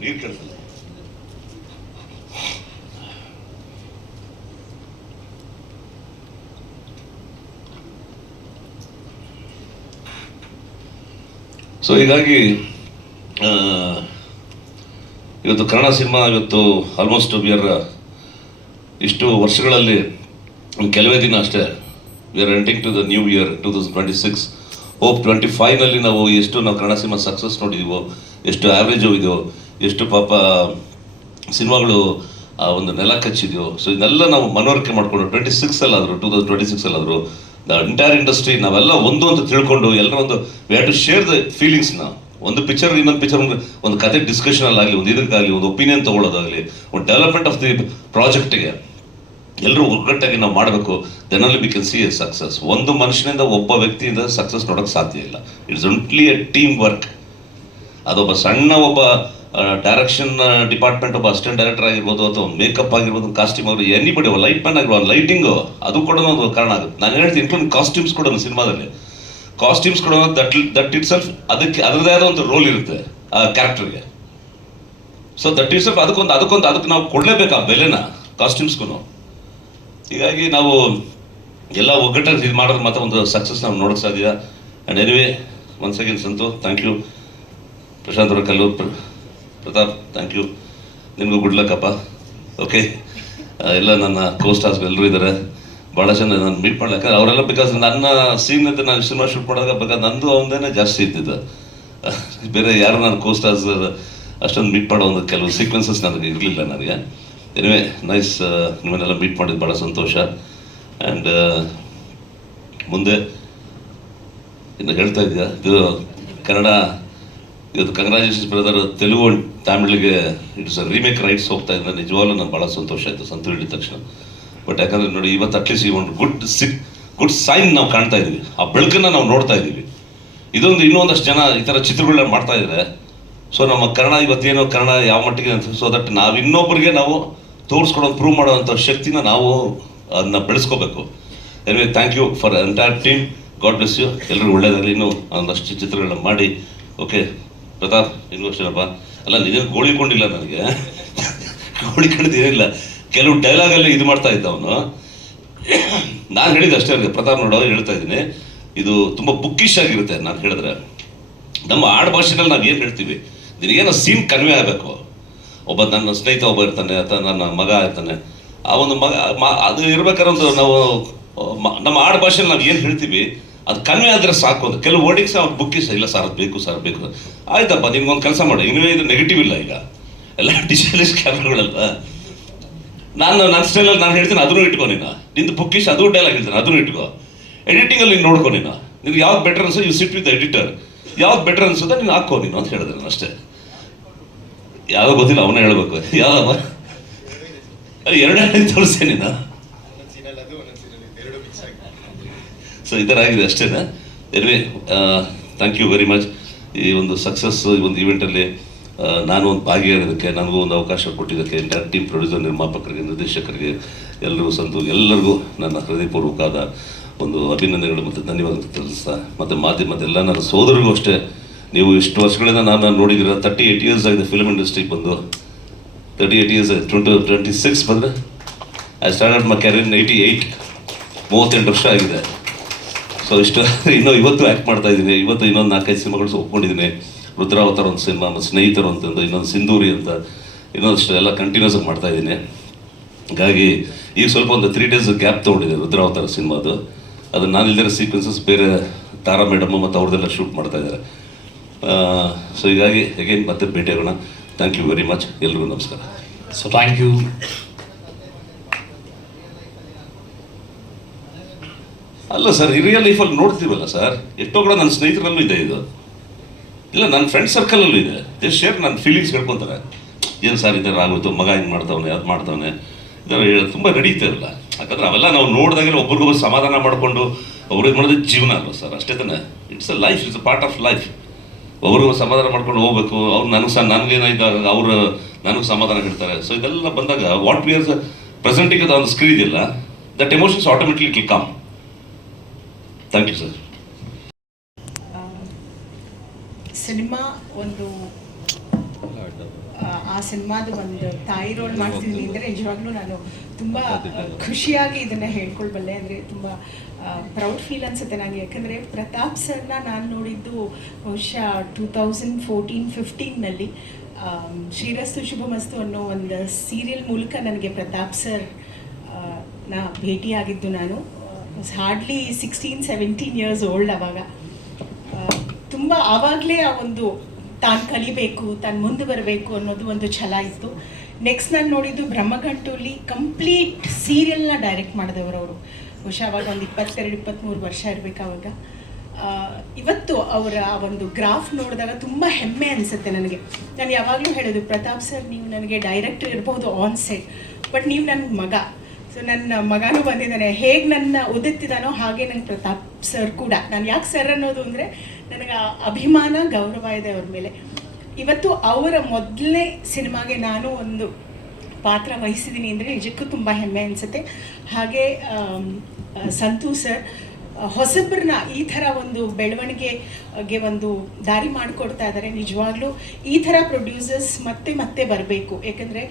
ನೀರು ಕೇಳ್ತಲ್ಲ. ಸೊ ಹೀಗಾಗಿ ಇವತ್ತು ಕನ್ನಡ ಸಿನಿಮಾ ಇವತ್ತು ಆಲ್ಮೋಸ್ಟ್ ಇಷ್ಟು ವರ್ಷಗಳಲ್ಲಿ ಕೆಲವೇ ದಿನ ಅಷ್ಟೇ we are entering to the new year 2026. Hope 25ನಲ್ಲಿ ನಾವು ಕನ್ನಡ ಸಿನಿಮಾ ಸಕ್ಸಸ್ ನೋಡಿದೀವೋ, ಎಷ್ಟು ಆ್ಯಾವ್ರೇಜು ಇದೆಯೋ, ಎಷ್ಟು ಪಾಪ ಸಿನಿಮಾಗಳು ಆ ಒಂದು ನೆಲ ಕಚ್ಚಿದೆಯೋ. ಸೊ ಇದನ್ನೆಲ್ಲ ನಾವು ಮನವರಿಕೆ ಮಾಡಿಕೊಂಡು 2026ಅಲ್ಲಾದರೂ ದ ಎಂಟೈರ್ ಇಂಡಸ್ಟ್ರಿ ನಾವೆಲ್ಲ ಒಂದು ಅಂತ ತಿಳ್ಕೊಂಡು ಎಲ್ಲರ ಒಂದು we have to share the ಫೀಲಿಂಗ್ಸ್ನ. ಒಂದು ಪಿಕ್ಚರ್ ಇನ್ನೊಂದು ಪಿಕ್ಚರ್ ಒಂದು ಕತೆ ಡಿಸ್ಕಷನಲ್ಲಾಗಲಿ, ಒಂದು ಇದಕ್ಕಾಗಲಿ, ಒಂದು ಒಪಿನಿಯನ್ ತೊಗೊಳ್ಳೋದಾಗಲಿ, ಒಂದು ಡೆವಲಪ್ಮೆಂಟ್ ಆಫ್ ದಿ ಪ್ರಾಜೆಕ್ಟಿಗೆ ಎಲ್ಲರೂ ಒಗ್ಗಟ್ಟಾಗಿ ನಾವು ಮಾಡಬೇಕು. Then only we can see a success. ಒಂದು ಮನುಷ್ಯನಿಂದ, ಒಬ್ಬ ವ್ಯಕ್ತಿಯಿಂದ ಸಕ್ಸಸ್ ನೋಡೋಕ್ಕೆ ಸಾಧ್ಯ ಇಲ್ಲ. It's only a team work. ಅದೊಬ್ಬ ಸಣ್ಣ ಒಬ್ಬ ಡೈರೆಕ್ಷನ್ ಡಿಪಾರ್ಟ್ಮೆಂಟ್ ಒಬ್ಬ ಅಸಿಸ್ಟೆಂಟ್ ಡೈರೆಕ್ಟರ್ ಆಗಿರ್ಬೋದು, ಅಥವಾ ಮೇಕಪ್ ಆಗಿರ್ಬೋದು, ಕಾಸ್ಟ್ಯೂಮ್ ಆಗಿರ್ಬೋದು, ಎನಿಬಡಿ ಒಬ್ಬ ಲೈಟ್ ಮ್ಯಾನ್ ಆಗಿರ್ಬೋದು, ಲೈಟಿಂಗು ಅದು ಕೂಡ ಒಂದು ಕಾರಣ ಆಗುತ್ತೆ. ನಾನು ಹೇಳ್ತೀನಿ, ಇನ್ಕ್ಲೂಡಿಂಗ್ ಕಾಸ್ಟ್ಯೂಮ್ಸ್ ಕೂಡ ಸಿನಿಮಾದಲ್ಲಿ ಕಾಸ್ಟ್ಯೂಮ್ಸ್ ಕೂಡ ದಟ್ ಇಟ್ ಸೆಲ್ಫ್ ಅದಕ್ಕೆ ಅದರದೇ ಆದ ಒಂದು ರೋಲ್ ಇರುತ್ತೆ ಆ ಕ್ಯಾರೆಕ್ಟರ್ಗೆ. ಸೊ ದಟ್ ಇಟ್ ಸೆಲ್ಫ್ ಅದಕ್ಕೆ ನಾವು ಕೊಡಲೇಬೇಕು ಆ ಬೆಲೆನ ಕಾಸ್ಟ್ಯೂಮ್ಸ್ಗೂ. ಹೀಗಾಗಿ ನಾವು ಎಲ್ಲ ಒಗ್ಗಟ್ಟಾಗಿ ಇದು ಮಾಡೋದು ಮಾತ್ರ ಒಂದು ಸಕ್ಸಸ್ ನಾವು ನೋಡೋಕ್ಕೆ ಸಾಧ್ಯ. And anyway once again Santu, thank you. Prashanth ಅವರ ಕಲ್ಲು, ಪ್ರತಾಪ್, ಥ್ಯಾಂಕ್ ಯು. ನಿಮಗೂ ಗುಡ್ ಲಕ್ ಅಪ್ಪ. ಓಕೆ, ಎಲ್ಲ ನನ್ನ ಕೋಸ್ಟಾರ್ಸ್ ಎಲ್ಲರೂ ಇದ್ದಾರೆ. ಭಾಳ ಜನ ನಾನು ಮೀಟ್ ಮಾಡ್ಲಿಕ್ಕೆ ಅವರೆಲ್ಲ, ಬಿಕಾಸ್ ನನ್ನ ಸೀನ್ ಅಂತ ನಾನು ಸಿನಿಮಾ ಶೂಟ್ ಮಾಡಿದಾಗ ಬೇಕಾದ್ರೆ ನಂದು ಅವನದೇ ಜಾಸ್ತಿ ಇದ್ದಿದ್ದು. ಬೇರೆ ಯಾರು ನಾನು ಕೋಸ್ಟಾರ್ಸ್ ಅಷ್ಟೊಂದು ಮೀಟ್ ಮಾಡೋ ಒಂದು ಕೆಲವು ಸೀಕ್ವೆನ್ಸಸ್ ನನಗೆ ಇರಲಿಲ್ಲ ನನಗೆ. ಎನಿವೇ ನೈಸ್, ನಿಮ್ಮನ್ನೆಲ್ಲ ಮೀಟ್ ಮಾಡಿದ್ದು ಭಾಳ ಸಂತೋಷ. ಆ್ಯಂಡ್ ಮುಂದೆ ಇನ್ನು ಹೇಳ್ತಾ ಇದೆಯಾ, ಇದು ಕನ್ನಡ ಇವತ್ತು ಕಂಗ್ರ್ಯಾಚುಲೇಷನ್ಸ್ ಬ್ರದರ್, ತೆಲುಗು ಆ್ಯಂಡ್ ತಮಿಳಿಗೆ ಇಟ್ಸ್ ರೀಮೇಕ್ ರೈಟ್ಸ್ ಹೋಗ್ತಾ ಇದ್ದ. ನಿಜವಾಗ್ಲೂ ನನಗೆ ಭಾಳ ಸಂತೋಷ ಆಯಿತು ಸಂತು ಹೇಳಿದ ತಕ್ಷಣ. ಬಟ್ ಯಾಕಂದರೆ ನೋಡಿ, ಇವತ್ತು ಅಟ್ಲೀಸ್ಟ್ ಈ ಒಂದು ಗುಡ್ ಸೈನ್ ನಾವು ಕಾಣ್ತಾ ಇದ್ದೀವಿ, ಆ ಬೆಳಕನ್ನು ನಾವು ನೋಡ್ತಾ ಇದ್ದೀವಿ. ಇದೊಂದು ಇನ್ನೊಂದಷ್ಟು ಜನ ಈ ಥರ ಚಿತ್ರಗಳನ್ನ ಮಾಡ್ತಾ ಇದ್ದಾರೆ. ಸೊ ನಮ್ಮ ಕನ್ನಡ ಇವತ್ತೇನೋ ಕನ್ನಡ ಯಾವ ಮಟ್ಟಿಗೆ ಅಂತ, ಸೊ ದಟ್ ನಾವು ಇನ್ನೊಬ್ಬರಿಗೆ ನಾವು ತೋರಿಸ್ಕೊಡೋದು, ಪ್ರೂವ್ ಮಾಡೋವಂಥ ಶಕ್ತಿನ ನಾವು ಅದನ್ನ ಬೆಳೆಸ್ಕೋಬೇಕು. Anyway thank you for entire team. God bless you. ಎಲ್ಲರಿಗೂ ಒಳ್ಳೇದಾಗಲಿ. ಇನ್ನೂ ಒಂದಷ್ಟು ಚಿತ್ರಗಳನ್ನ ಮಾಡಿ. ಓಕೆ ಪ್ರತಾಪ್, ಇನ್ನೂ ಅಷ್ಟೇನಪ್ಪ. ಅಲ್ಲ, ನೀನೇನು ಗೋಳಿಕೊಂಡಿಲ್ಲ ನನಗೆ, ಗೋಳಿಕೊಂಡಿದ್ದು ಏನಿಲ್ಲ. ಕೆಲವು ಡೈಲಾಗಲ್ಲಿ ಇದು ಮಾಡ್ತಾ ಇದ್ದ ಅವನು. ನಾನು ಹೇಳಿದ್ದು ಅಷ್ಟೇ ಅವರಿಗೆ, ಪ್ರತಾಪ್ ನೋಡೋ ಹೇಳ್ತಾ ಇದ್ದೀನಿ, ಇದು ತುಂಬ ಬುಕ್ಕಿಶ್ ಆಗಿರುತ್ತೆ. ನಾನು ಹೇಳಿದ್ರೆ ನಮ್ಮ ಆಡು ಭಾಷೆನಲ್ಲಿ ನಾವು ಏನು ಹೇಳ್ತೀವಿ, ನಿನಗೇನೋ ಸೀನ್ ಕನ್ವೆ ಆಗಬೇಕು. ಒಬ್ಬ ನನ್ನ ಸ್ನೇಹಿತ ಒಬ್ಬ ಇರ್ತಾನೆ, ಅಥವಾ ನನ್ನ ಮಗ ಇರ್ತಾನೆ, ಆ ಒಂದು ಅದು ಇರ್ಬೇಕಾದ್ರೆ ಒಂದು ನಾವು ನಮ್ಮ ಆಡು ಭಾಷೆಯಲ್ಲಿ ನಾವು ಏನು ಹೇಳ್ತೀವಿ ಅದು ಕನ್ವೆ ಆದರೆ ಸಾಕು. ಅಂತ ಕೆಲವು ವರ್ಡಿಂಗ್ಸ್ ಅವ್ರು ಬುಕ್ಕಿಸ್ ಇಲ್ಲ ಸರ್, ಅದು ಬೇಕು ಸರ್, ಬೇಕು. ಆಯ್ತಪ್ಪ, ನಿಮ್ಗೊಂದು ಕೆಲಸ ಮಾಡಿ, ಇನ್ನೂ ಇದು ನೆಗೆಟಿವ್ ಇಲ್ಲ. ಈಗ ಎಲ್ಲ ಡಿಜಿಟಲೈಸ್ ಕ್ಯಾಮ್ರಾಗಳಲ್ಲ. ನನ್ನ ಸ್ಟೈಲಲ್ಲಿ ನಾನು ಹೇಳ್ತೀನಿ, ಅದನ್ನು ಇಟ್ಕೊ ನೀನು. ನಿಂದು ಬುಕ್ಕಿಶ್ ಅದು ಡೈಲಾಗ್ ಹೇಳ್ತೀನಿ, ಅದನ್ನು ಇಟ್ಕೋ. ಎಡಿಟಿಂಗಲ್ಲಿ ನೀನು ನೋಡ್ಕೊ ನೀನು. ನಿನ್ಗೆ ಯಾವ್ದು ಬೆಟರ್ ಅನ್ಸೋ ಯು ಸಿಟ್ ವಿತ್ ಎಡಿಟರ್, ಯಾವ್ದು ಬೆಟರ್ ಅನ್ಸುತ್ತೆ ನೀನು ಹಾಕೋ ನೀನು ಅಂತ ಹೇಳಿದ್ರೆ ನಾನು ಅಷ್ಟೇ. ಯಾವುದೋ ಗೊತ್ತಿಲ್ಲ, ಅವನೇ ಹೇಳ್ಬೇಕು. ಯಾವ್ದಮ್ಮ ಎರಡೇ ತೋರಿಸೆ ನೀನು. ಸೊ ಈ ಥರ ಆಗಿದೆ ಅಷ್ಟೇನಾ. Anyway thank you very much. ಈ ಒಂದು ಸಕ್ಸಸ್, ಈ ಒಂದು ಈವೆಂಟಲ್ಲಿ ನಾನು ಒಂದು ಭಾಗಿಯಾಗೋದಕ್ಕೆ, ನನಗೂ ಒಂದು ಅವಕಾಶ ಕೊಟ್ಟಿದ್ದಕ್ಕೆ ಎಂಟೈರ್ ಟೀಮ್, ಪ್ರೊಡ್ಯೂಸರ್, ನಿರ್ಮಾಪಕರಿಗೆ, ನಿರ್ದೇಶಕರಿಗೆ, ಎಲ್ಲರಿಗೂ ಸಂತು ಎಲ್ಲರಿಗೂ ನನ್ನ ಹೃದಯಪೂರ್ವಕವಾದ ಒಂದು ಅಭಿನಂದನೆಗಳು ಮತ್ತು ಧನ್ಯವಾದ ತಿಳಿಸ್ತಾ, ಮತ್ತು ಮಾಧ್ಯಮದ ಎಲ್ಲ ನನ್ನ ಸೋದರಿಗೂ ಅಷ್ಟೇ. ನೀವು ಇಷ್ಟು ವರ್ಷಗಳಿಂದ ನಾನು ನೋಡಿದ್ದೀರ. 38 years ಆಗಿದೆ ಫಿಲ್ಮ್ ಇಂಡಸ್ಟ್ರಿಗೆ ಬಂದು. 38 years ಆಗಿದೆ. 2026 ಬಂದರೆ ಐ ಸ್ಟಾರ್ಟೆಡ್ ಮೈ ಕ್ಯಾರಿಯರ್ ಇನ್ 88. 38 ವರ್ಷ ಆಗಿದೆ. ಸೊ ಇಷ್ಟು ಇನ್ನೂ ಇವತ್ತು ಆ್ಯಕ್ಟ್ ಮಾಡ್ತಾ ಇದ್ದೀನಿ. ಇವತ್ತು ಇನ್ನೊಂದು 4-5 ಸಿನಿಮಾಗಳು ಒಪ್ಕೊಂಡಿದ್ದೀನಿ. ರುದ್ರಾವತಾರ ಒಂದು ಸಿನಿಮಾ, ಮತ್ತು ಸ್ನೇಹಿತರು ಅಂತಂದು ಇನ್ನೊಂದು, ಸಿಂಧೂರಿ ಅಂತ ಇನ್ನೊಂದಷ್ಟು ಎಲ್ಲ ಕಂಟಿನ್ಯೂಸ್ ಆಗಿ ಮಾಡ್ತಾ ಇದ್ದೀನಿ. ಹಾಗಾಗಿ ಈಗ ಸ್ವಲ್ಪ ಒಂದು 3 days ಗ್ಯಾಪ್ ತೊಗೊಂಡಿದೆ ರುದ್ರಾವತಾರ ಸಿನಿಮಾದು. ಅದನ್ನು ನಾನು ಇಲ್ಲದಿರೋ ಸೀಕ್ವೆನ್ಸಸ್ ಬೇರೆ ತಾರಾ ಮೇಡಮ್ ಮತ್ತು ಅವ್ರದ್ದೆಲ್ಲ ಶೂಟ್ ಮಾಡ್ತಾ ಇದ್ದಾರೆ. ಸೊ ಹೀಗಾಗಿ ಹೇಗೇನು ಮತ್ತೆ ಭೇಟಿಯಾಗೋಣ. Thank you very much. ಎಲ್ರಿಗೂ ನಮಸ್ಕಾರ. So thank you. ಅಲ್ಲ ಸರ್, ಈ ರಿಯಲ್ ಲೈಫಲ್ಲಿ ನೋಡ್ತೀವಲ್ಲ ಸರ್, ಎಷ್ಟೋ ಕೂಡ ನನ್ನ ಸ್ನೇಹಿತರಲ್ಲೂ ಇದೆ ಇದು. ಇಲ್ಲ, ನನ್ನ ಫ್ರೆಂಡ್ ಸರ್ಕಲಲ್ಲೂ ಇದೆ. ಜಸ್ಟ್ ಶೇರ್ ನನ್ನ ಫೀಲಿಂಗ್ಸ್ ಹೇಳ್ಕೊತಾರೆ. ಏನು ಸರ್ ಈ ಥರ ಆಗೋಯ್ತು, ಮಗ ಹಿಂಗೆ ಮಾಡ್ತಾವನೆ, ಅದು ಮಾಡ್ತಾವನೆ, ಇದರ ತುಂಬ ನಡೀತಾರಲ್ಲ. ಯಾಕಂದ್ರೆ ಅವೆಲ್ಲ ನಾವು ನೋಡಿದಾಗೆಲ್ಲ ಒಬ್ರಿಗೊಬ್ರು ಸಮಾಧಾನ ಮಾಡಿಕೊಂಡು ಒಬ್ರು ಇದು ಮಾಡೋದು ಜೀವನ ಅಲ್ವ ಸರ್, ಅಷ್ಟೇ ತಾನೆ. It's a life, it's a part of life. ಅವ್ರಿಗೂ ಸಮಾಧಾನ ಮಾಡ್ಕೊಂಡು ಹೋಗ್ಬೇಕು, ಅವ್ರು ನನಗೇನಾಯ್ತು ಅವರು ನನಗೆ ಸಮಾಧಾನ ಹೇಳ್ತಾರೆ. ಸೊ ಇದೆಲ್ಲ ಬಂದಾಗ ವಾಟ್ ವಿ ಆರ್ ಪ್ರೆಸೆಂಟಿಂಗ್ ಅದು ಒಂದು ಸ್ಕ್ರೀನ್ ಇದೆಯಲ್ಲ, that emotions automatically it will come. Thank you sir. Cinema ಒಂದು ಆ ಸಿನಿಮಾದ ಒಂದು ತಾಯಿ ರೋಲ್ ಮಾಡ್ತಿದ್ದೀನಿ ಅಂದರೆ ನಿಜವಾಗ್ಲೂ ನಾನು ತುಂಬ ಖುಷಿಯಾಗಿ ಇದನ್ನು ಹೇಳ್ಕೊಳ್ಬಲ್ಲೆ. ಅಂದರೆ ತುಂಬ ಪ್ರೌಡ್ ಫೀಲ್ ಅನಿಸುತ್ತೆ ನನಗೆ. ಯಾಕಂದರೆ ಪ್ರತಾಪ್ ಸರ್ನ ನಾನು ನೋಡಿದ್ದು ಬಹುಶಃ 2014-15ನಲ್ಲಿ ಶ್ರೀರಸ್ತು ಶುಭಮಸ್ತು ಅನ್ನೋ ಒಂದು ಸೀರಿಯಲ್ ಮೂಲಕ ನನಗೆ ಪ್ರತಾಪ್ ಸರ್ ನ ಭೇಟಿಯಾಗಿದ್ದು. ನಾನು ಹಾರ್ಡ್ಲಿ 16-17 ಇಯರ್ಸ್ ಓಲ್ಡ್ ಅವಾಗ. ತುಂಬ ಆವಾಗಲೇ ಆ ಒಂದು ತಾನು ಕಲಿಬೇಕು, ತಾನು ಮುಂದೆ ಬರಬೇಕು ಅನ್ನೋದು ಒಂದು ಛಲ ಇತ್ತು. ನೆಕ್ಸ್ಟ್ ನಾನು ನೋಡಿದ್ದು ಬ್ರಹ್ಮಗಂಟುಲಿ ಕಂಪ್ಲೀಟ್ ಸೀರಿಯಲ್ನ ಡೈರೆಕ್ಟ್ ಮಾಡಿದವರು ಅವರು. ಬಹುಶಃ ಅವಾಗ ಒಂದು 22-23 ವರ್ಷ ಇರಬೇಕು ಅವಾಗ. ಇವತ್ತು ಅವರ ಒಂದು ಗ್ರಾಫ್ ನೋಡಿದಾಗ ತುಂಬ ಹೆಮ್ಮೆ ಅನಿಸುತ್ತೆ ನನಗೆ. ನಾನು ಯಾವಾಗಲೂ ಹೇಳೋದು, ಪ್ರತಾಪ್ ಸರ್ ನೀವು ನನಗೆ ಡೈರೆಕ್ಟರ್ ಇರ್ಬೋದು ಆನ್ ಸೆಟ್, ಬಟ್ ನೀವು ನನ್ನ ಮಗ. ಸೊ ನನ್ನ ಮಗನೂ ಬಂದಿದ್ದಾನೆ, ಹೇಗೆ ನನ್ನ ಓದುತ್ತಿದ್ದಾನೋ ಹಾಗೆ ನಂಗೆ ಪ್ರತಾಪ್ ಸರ್ ಕೂಡ. ನಾನು ಯಾಕೆ ಸರ್ ಅನ್ನೋದು ಅಂದರೆ ನನಗೆ ಅಭಿಮಾನ, ಗೌರವ ಇದೆ ಅವ್ರ ಮೇಲೆ. ಇವತ್ತು ಅವರ ಮೊದಲನೇ ಸಿನಿಮಾಗೆ ನಾನು ಒಂದು ಪಾತ್ರ ವಹಿಸಿದ್ದೀನಿ ಅಂದರೆ ನಿಜಕ್ಕೂ ತುಂಬ ಹೆಮ್ಮೆ ಅನಿಸುತ್ತೆ. ಹಾಗೆ ಸಂತು ಸರ್ ಹೊಸಬ್ರನ್ನ ಈ ಥರ ಒಂದು ಬೆಳವಣಿಗೆಗೆ ಒಂದು ದಾರಿ ಮಾಡಿಕೊಡ್ತಾ ಇದ್ದಾರೆ. ನಿಜವಾಗ್ಲೂ ಈ ಥರ ಪ್ರೊಡ್ಯೂಸರ್ಸ್ ಮತ್ತೆ ಮತ್ತೆ ಬರಬೇಕು. ಯಾಕಂದರೆ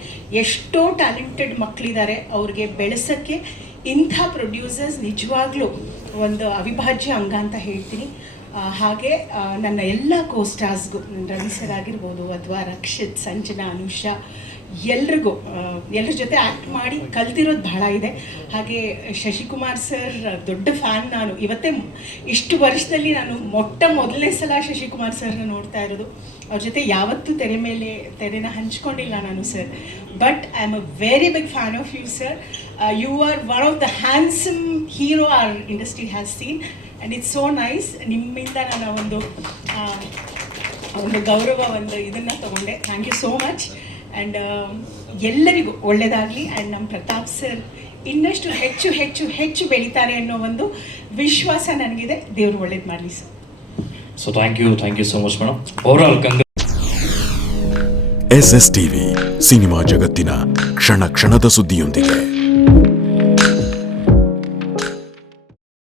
ಎಷ್ಟೋ ಟ್ಯಾಲೆಂಟೆಡ್ ಮಕ್ಕಳಿದ್ದಾರೆ, ಅವ್ರಿಗೆ ಬೆಳೆಸೋಕ್ಕೆ ಇಂಥ ಪ್ರೊಡ್ಯೂಸರ್ಸ್ ನಿಜವಾಗ್ಲೂ ಒಂದು ಅವಿಭಾಜ್ಯ ಅಂಗ ಅಂತ ಹೇಳ್ತೀನಿ. ಹಾಗೆ ನನ್ನ ಎಲ್ಲ ಕೋಸ್ಟಾರ್ಸ್ಗೂ, ರವಿ ಸರ್ ಆಗಿರ್ಬೋದು ಅಥವಾ ರಕ್ಷಿತ್, ಸಂಜನಾ, ಅನುಷಾ, ಎಲ್ರಿಗೂ ಎಲ್ಲರ ಜೊತೆ ಆ್ಯಕ್ಟ್ ಮಾಡಿ ಕಲ್ತಿರೋದು ಬಹಳ ಇದೆ. ಹಾಗೆ ಶಶಿಕುಮಾರ್ ಸರ್ ದೊಡ್ಡ ಫ್ಯಾನ್ ನಾನು. ಇವತ್ತೇ ಇಷ್ಟು ವರ್ಷದಲ್ಲಿ ನಾನು ಮೊದಲನೇ ಸಲ ಶಶಿಕುಮಾರ್ ಸರ್ನ ನೋಡ್ತಾ ಇರೋದು. ಅವ್ರ ಜೊತೆ ಯಾವತ್ತೂ ತೆರೆನ ಹಂಚ್ಕೊಂಡಿಲ್ಲ ನಾನು sir. But I am a very big fan of you sir. You are one of the handsome hero our industry has seen and it's so nice. ನಿಮ್ಮಿಂದ ನಾನು ಒಂದು ಗೌರವ ಇದನ್ನು ತಗೊಂಡೆ. Thank you so much. And ಎಲ್ಲರಿಗೂ ಒಳ್ಳೆಯದಾಗಲಿ. And ನಮ್ಮ Pratap sir ಇನ್ನಷ್ಟು ಹೆಚ್ಚು ಹೆಚ್ಚು ಹೆಚ್ಚು ಬೆಳೀತಾರೆ ಅನ್ನೋ ಒಂದು ವಿಶ್ವಾಸ ನನಗಿದೆ. ದೇವರು ಒಳ್ಳೇದು ಮಾಡಲಿ sir. So thank you so much madam. Overall SSTV cinema ಜಗತ್ತಿನ ಕ್ಷಣ ಕ್ಷಣದ ಸುದ್ದಿಯೊಂದಿಗೆ.